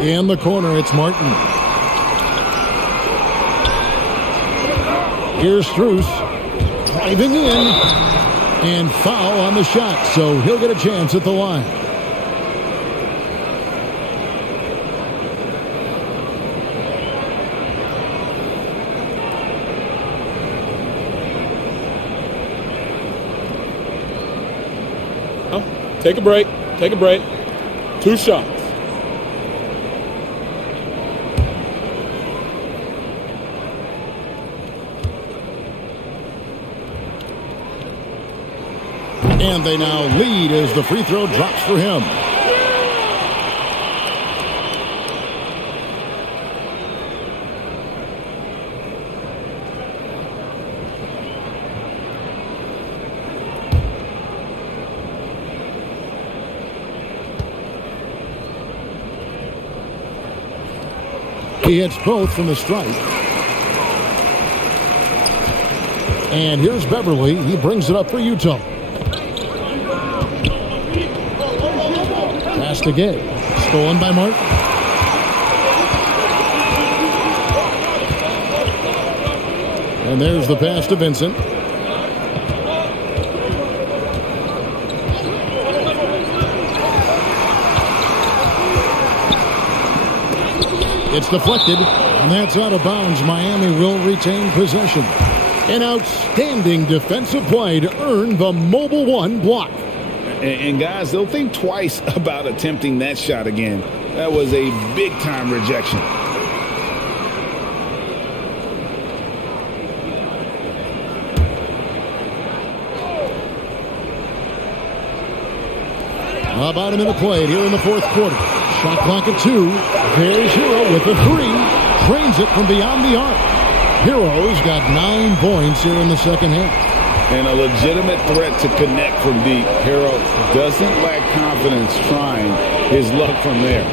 In the corner, it's Martin. Here's Strus. Driving in. And foul on the shot. So he'll get a chance at the line. Take a break. Take a break. 2 shots. And they now lead as the free throw drops for him. He hits both from the stripe. And here's Beverly. He brings it up for Utah. Pass to Gay. Stolen by Martin. And there's the pass to Vincent. It's deflected, and that's out of bounds. Miami will retain possession. An outstanding defensive play to earn the Mobile One block. And guys, they'll think twice about attempting that shot again. That was a big-time rejection. About a minute played here in the fourth quarter. Shot clock at 2. There's Hero with the 3. Drains it from beyond the arc. Hero's got 9 points here in the second half. And a legitimate threat to connect from deep. Hero doesn't lack confidence trying his luck from there.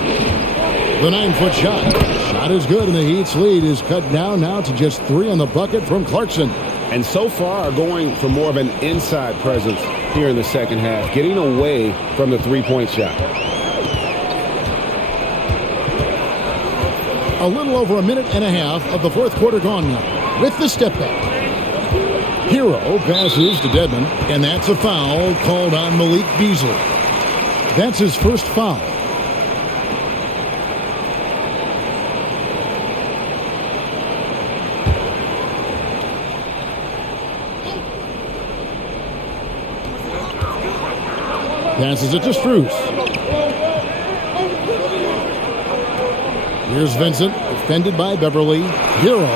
The 9-foot shot. Shot is good, and the Heat's lead is cut down now to just 3 on the bucket from Clarkson. And so far going for more of an inside presence here in the second half, getting away from the three-point shot. A little over a minute and a half of the fourth quarter gone now with the step back. Hero passes to Dedmon, and that's a foul called on Malik Beasley. That's his first foul. Passes it to Strus. Here's Vincent, defended by Beverly. Hero,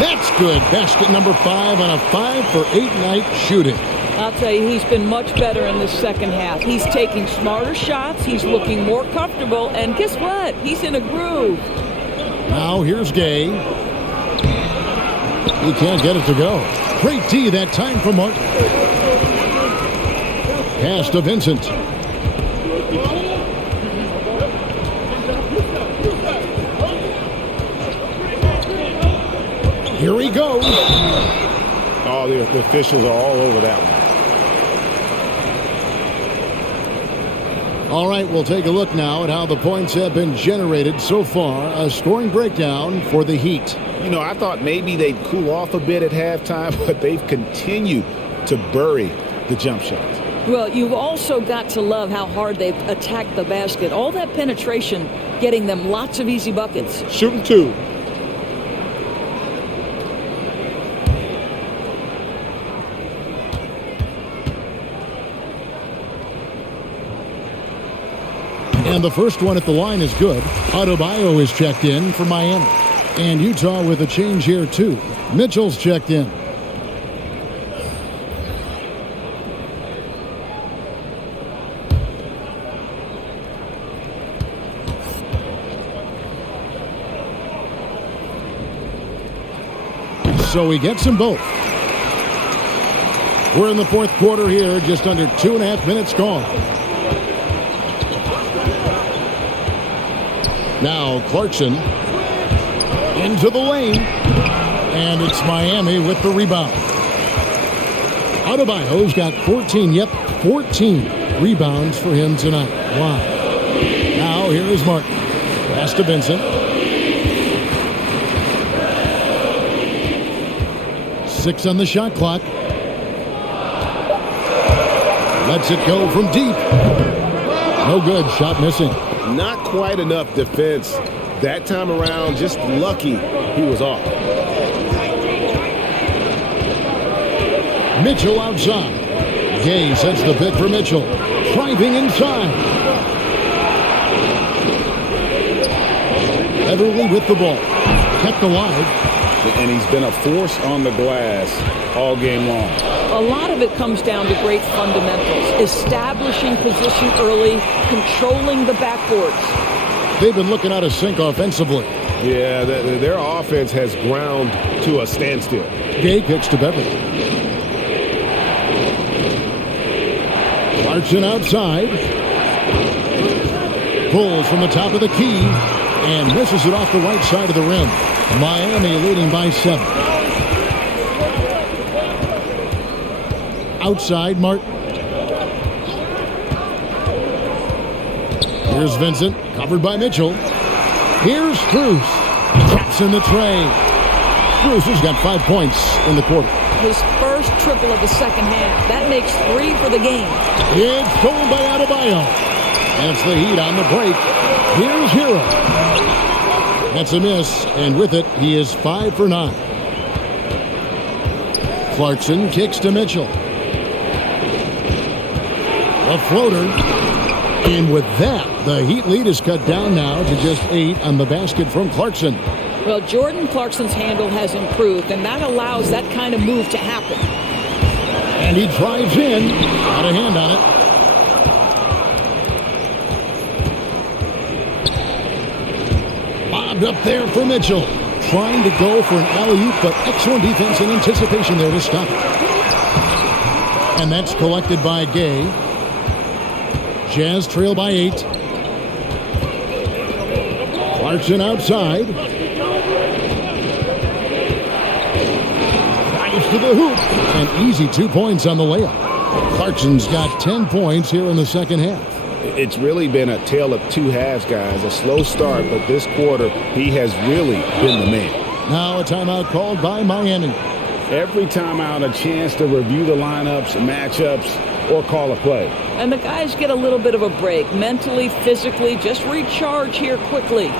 that's good. Basket number 5 on a 5-for-8 night shooting. I'll tell you, he's been much better in the second half. He's taking smarter shots. He's looking more comfortable. And guess what? He's in a groove. Now here's Gay. He can't get it to go. Great D that time from Martin. Pass to Vincent. Here he goes. Oh, the officials are all over that one. All right, we'll take a look now at how the points have been generated so far. A scoring breakdown for the Heat. You know, I thought maybe they'd cool off a bit at halftime, but they've continued to bury the jump shots. Well, you've also got to love how hard they've attacked the basket. All that penetration, getting them lots of easy buckets. Shooting 2. And the first one at the line is good. Adebayo is checked in for Miami. And Utah with a change here, too. Mitchell's checked in. So he gets them both. We're in the fourth quarter here, just under 2.5 minutes gone. Now Clarkson into the lane, and it's Miami with the rebound. Adebayo's got 14 rebounds for him tonight. Wow. Now here is Martin. Pass to Vincent. 6 on the shot clock. Lets it go from deep. No good. Shot missing. Not quite enough defense that time around. Just lucky he was off. Mitchell outside. Gay sets the pick for Mitchell. Driving inside. Beverly with the ball. Kept alive. And he's been a force on the glass all game long. A lot of it comes down to great fundamentals. Establishing position early, controlling the backboards. They've been looking out of sync offensively. Yeah, their offense has ground to a standstill. Gay kicks to Beverly. Clarkson outside. Pulls from the top of the key and misses it off the right side of the rim. Miami leading by 7. Outside, Martin. Here's Vincent, covered by Mitchell. Here's Strus. Taps in the tray. Strus has got 5 points in the quarter. His first triple of the second half. That makes 3 for the game. It's stolen by Adebayo. And it's the Heat on the break. Here's Hero. That's a miss, and with it, he is 5 for 9. Clarkson kicks to Mitchell. A floater. And with that, the Heat lead is cut down now to just 8 on the basket from Clarkson. Well, Jordan Clarkson's handle has improved, and that allows that kind of move to happen. And he drives in. Got a hand on it. Bobbed up there for Mitchell. Trying to go for an alley-oop, but excellent defense and anticipation there to stop it. And that's collected by Gay. Jazz trail by 8. Clarkson outside. Drives to the hoop. An easy 2 points on the layup. Clarkson's got 10 points here in the second half. It's really been a tale of 2 halves, guys. A slow start, but this quarter, he has really been the man. Now a timeout called by Miami. every time out a chance to review the lineups, matchups, or call a play. And the guys get a little bit of a break, mentally, physically, just recharge here quickly.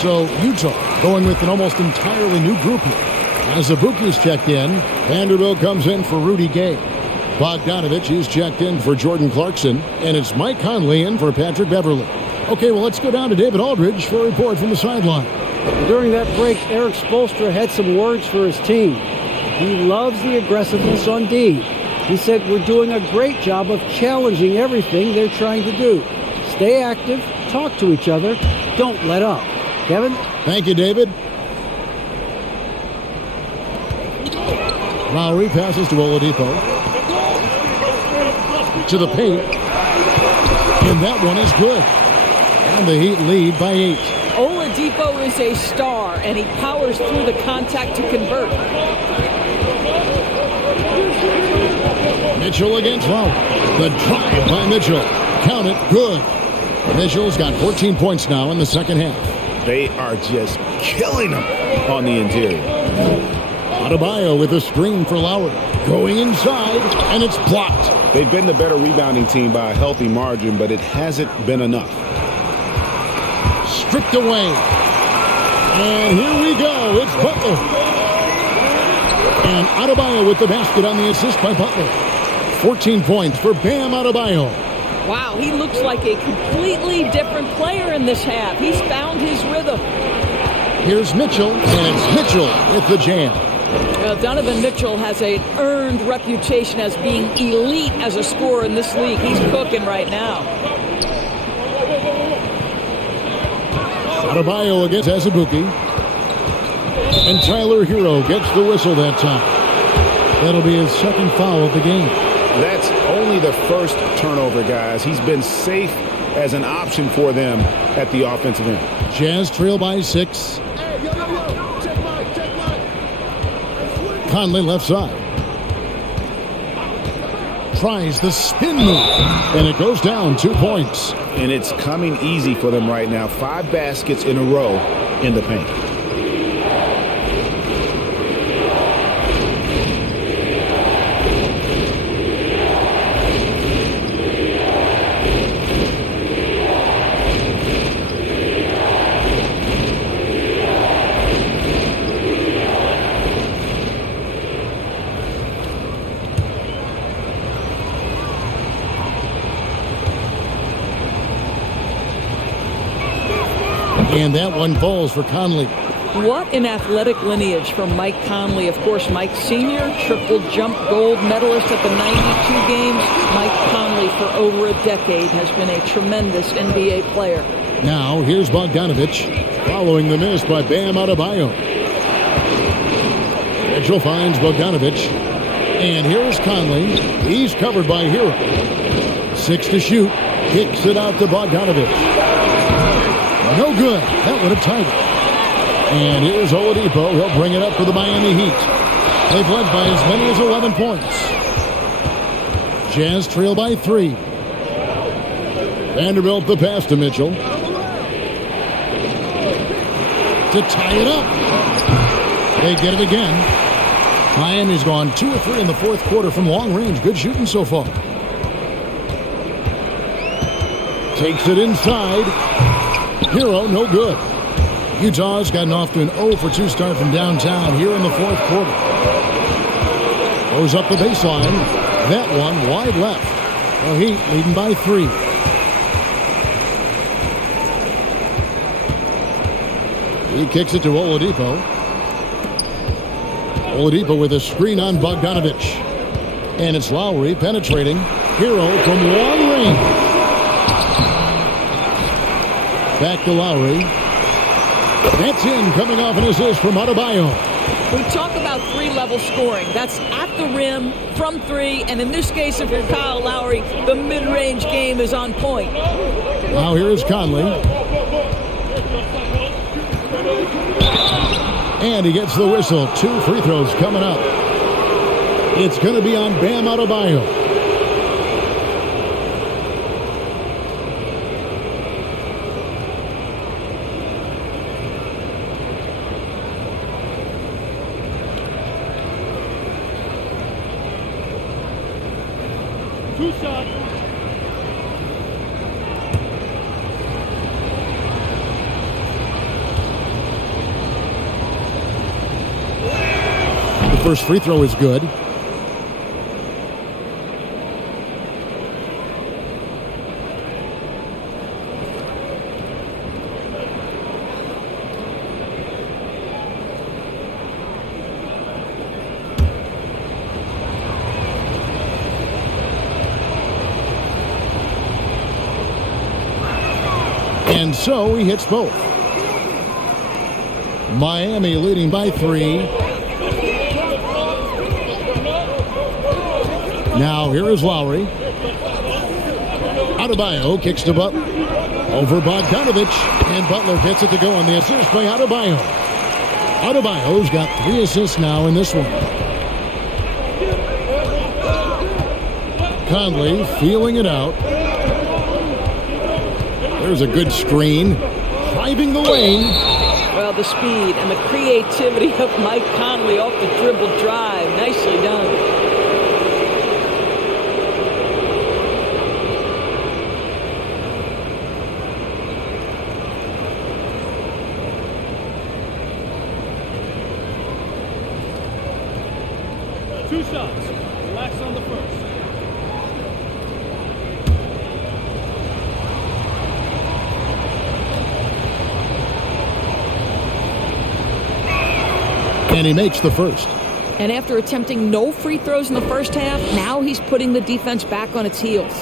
So Utah going with an almost entirely new group here. As Azubuike's checked in, Vanderbilt comes in for Rudy Gay. Bogdanovich, he's checked in for Jordan Clarkson, and it's Mike Conley in for Patrick Beverly. Okay, well, let's go down to David Aldridge for a report from the sideline. During that break, Eric Spoelstra had some words for his team. He loves the aggressiveness on D. He said, "We're doing a great job of challenging everything they're trying to do. Stay active, talk to each other, don't let up." Kevin? Thank you, David. Lowry passes to Oladipo. To the paint. And that one is good. And the Heat lead by 8. Oladipo is a star, and he powers through the contact to convert. Mitchell against Lowry. The drive by Mitchell. Count it. Good. Mitchell's got 14 points now in the second half. They are just killing them on the interior. Adebayo with a screen for Lowry. Going inside, and it's blocked. They've been the better rebounding team by a healthy margin, but it hasn't been enough. Stripped away. And here we go. It's Butler. And Adebayo with the basket on the assist by Butler. 14 points for Bam Adebayo. Wow, he looks like a completely different player in this half. He's found his rhythm. Here's Mitchell, and it's Mitchell with the jam. Well, Donovan Mitchell has an earned reputation as being elite as a scorer in this league. He's cooking right now. Adebayo against Azubuike. And Tyler Hero gets the whistle that time. That'll be his second foul of the game. That's only the first turnover, guys. He's been safe as an option for them at the offensive end. Jazz trail by 6. Conley left side. Tries the spin move, and it goes down 2 points. And it's coming easy for them right now. 5 baskets in a row in the paint. And that one falls for Conley. What an athletic lineage from Mike Conley. Of course, Mike Sr., triple jump gold medalist at the 92 games. Mike Conley, for over a decade, has been a tremendous NBA player. Now, here's Bogdanovich, following the miss by Bam Adebayo. Mitchell finds Bogdanovich. And here's Conley. He's covered by Hero. 6 to shoot. Kicks it out to Bogdanovich. No good. That would have tied it. And here's Oladipo. He'll bring it up for the Miami Heat. They've led by as many as 11 points. Jazz trail by 3. Vanderbilt the pass to Mitchell. to tie it up. They get it again. Miami's gone 2 of 3 in the fourth quarter from long range. Good shooting so far. Takes it inside. Hero, no good. Utah's gotten off to an 0 for 2 start from downtown here in the fourth quarter. Goes up the baseline. That one wide left. The Heat leading by 3. He kicks it to Oladipo. Oladipo with a screen on Bogdanovic. And it's Lowry penetrating. Hero from long range. Back to Lowry. That's in, coming off an assist from Adebayo. We talk about 3-level scoring. That's at the rim, from 3, and in this case, if you're Kyle Lowry, the mid-range game is on point. Now here is Conley. And he gets the whistle. 2 free throws coming up. It's going to be on Bam Adebayo. First free throw is good. And so he hits both. Miami leading by 3. Now here is Lowry. Adebayo kicks to Butler. Over Bogdanovic. And Butler gets it to go on the assist by Adebayo. Adebayo's got 3 assists now in this one. Conley feeling it out. There's a good screen. Driving the lane. Well, the speed and the creativity of Mike Conley off the dribble drive. Nicely done. Two shots. Relax on the first. And he makes the first. And after attempting no free throws in the first half, now he's putting the defense back on its heels.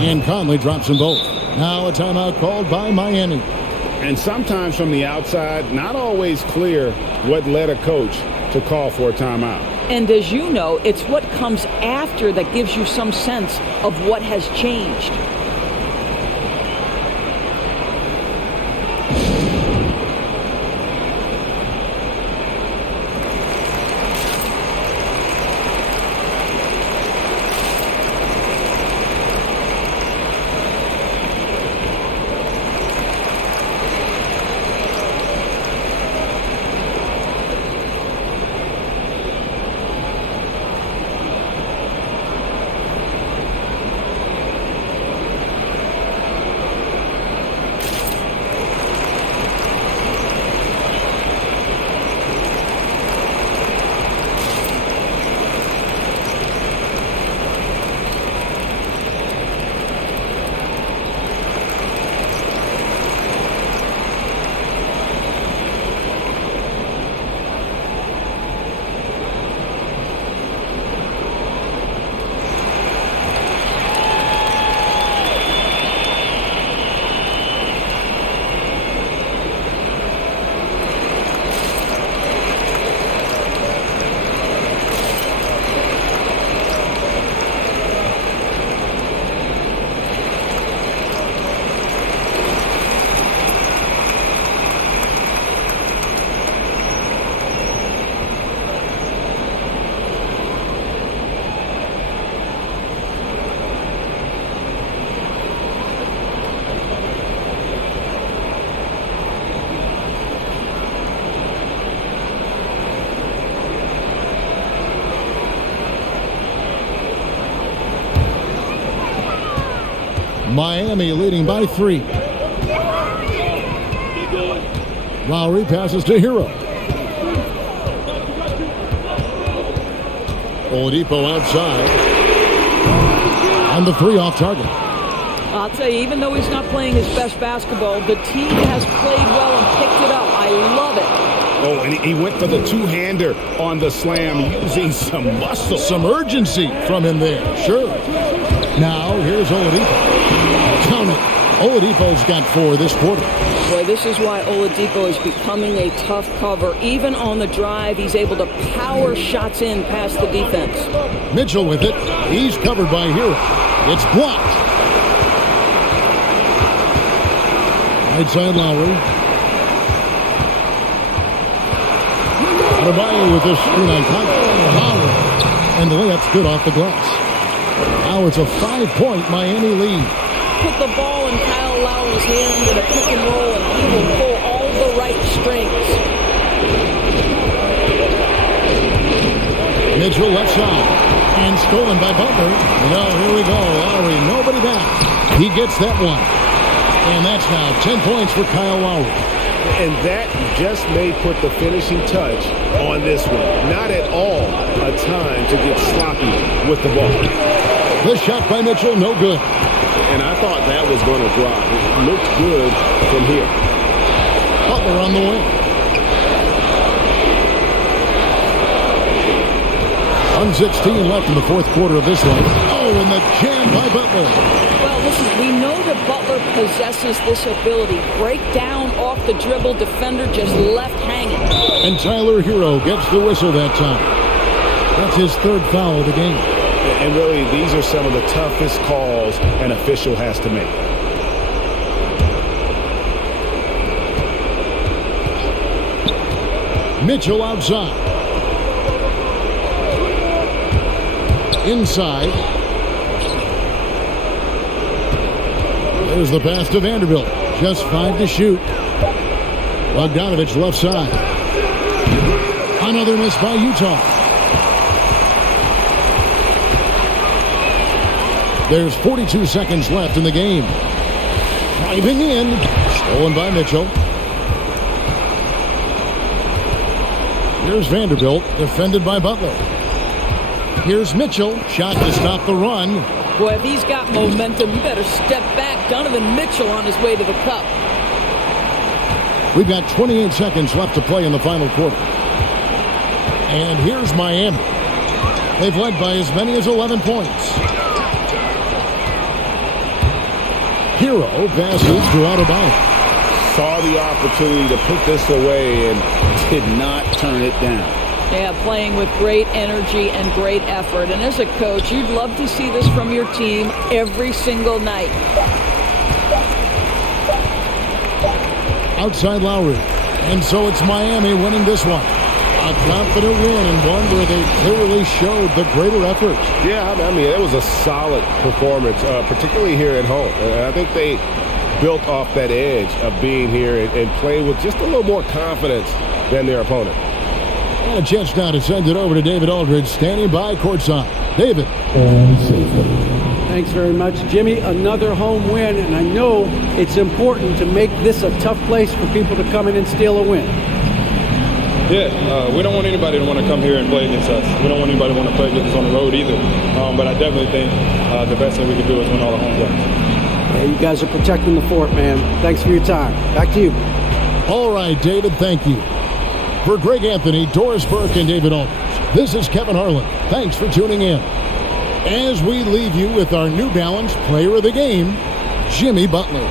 And Conley drops them both. Now a timeout called by Miami. And sometimes from the outside, not always clear what led a coach to call for a timeout. And as you know, it's what comes after that gives you some sense of what has changed. Miami leading by 3. Lowry passes to Hero. Oladipo outside. And the 3 off target. I'll tell you, even though he's not playing his best basketball, the team has played well and picked it up. I love it. Oh, and he went for the two-hander on the slam, using some muscle. Some urgency from him there, sure. Now, here's Oladipo. Count it. Oladipo's got 4 this quarter. Boy, this is why Oladipo is becoming a tough cover. Even on the drive, he's able to power shots in past the defense. Mitchell with it. He's covered by Hero. It's blocked. Right side Lowry. Adebayo with this screen on top. Lowry. And the layup's good off the glass. Now it's a 5-point Miami lead. Put the ball in Kyle Lowry's hand in a pick and roll, and he will pull all the right strings. Mitchell left side. And stolen by Butler. Well, here we go. Lowry, nobody back. He gets that one. And that's now 10 points for Kyle Lowry. And that just may put the finishing touch on this one. Not at all a time to get sloppy with the ball. The shot by Mitchell, no good. And I thought that was going to drop. It looked good from here. Butler on the wing. 1:16 left in the 4th quarter of this one. Oh, and the jam by Butler. Well, listen, we know that Butler possesses this ability. Break down off the dribble, defender just left hanging. And Tyler Hero gets the whistle that time. That's his 3rd foul of the game. And really, these are some of the toughest calls an official has to make. Mitchell outside. Inside. There's the pass to Vanderbilt. Just 5 to shoot. Bogdanovich left side. Another miss by Utah. There's 42 seconds left in the game. Driving in. Stolen by Mitchell. Here's Vanderbilt. Defended by Butler. Here's Mitchell. Shot to stop the run. Boy, if he's got momentum, you better step back. Donovan Mitchell on his way to the cup. We've got 28 seconds left to play in the final quarter. And here's Miami. They've led by as many as 11 points. Hero passes to Adebayo. Saw the opportunity to put this away and did not turn it down. Yeah, playing with great energy and great effort. And as a coach, you'd love to see this from your team every single night. Outside Lowry. And so it's Miami winning this one. A confident win and one where they clearly showed the greater effort. Yeah, I mean, it was a solid performance, particularly here at home. And I think they built off that edge of being here and playing with just a little more confidence than their opponent. And a chance now to send it over to David Aldridge, standing by courtside. David. Thanks very much, Jimmy. Another home win, and I know it's important to make this a tough place for people to come in and steal a win. Yeah, we don't want anybody to want to come here and play against us. We don't want anybody to want to play against us on the road either. But I definitely think the best thing we can do is win all the home games. Yeah, you guys are protecting the fort, man. Thanks for your time. Back to you. All right, David, thank you. For Greg Anthony, Doris Burke, and David Aldridge, this is Kevin Harlan. Thanks for tuning in. As we leave you with our New Balance Player of the Game, Jimmy Butler.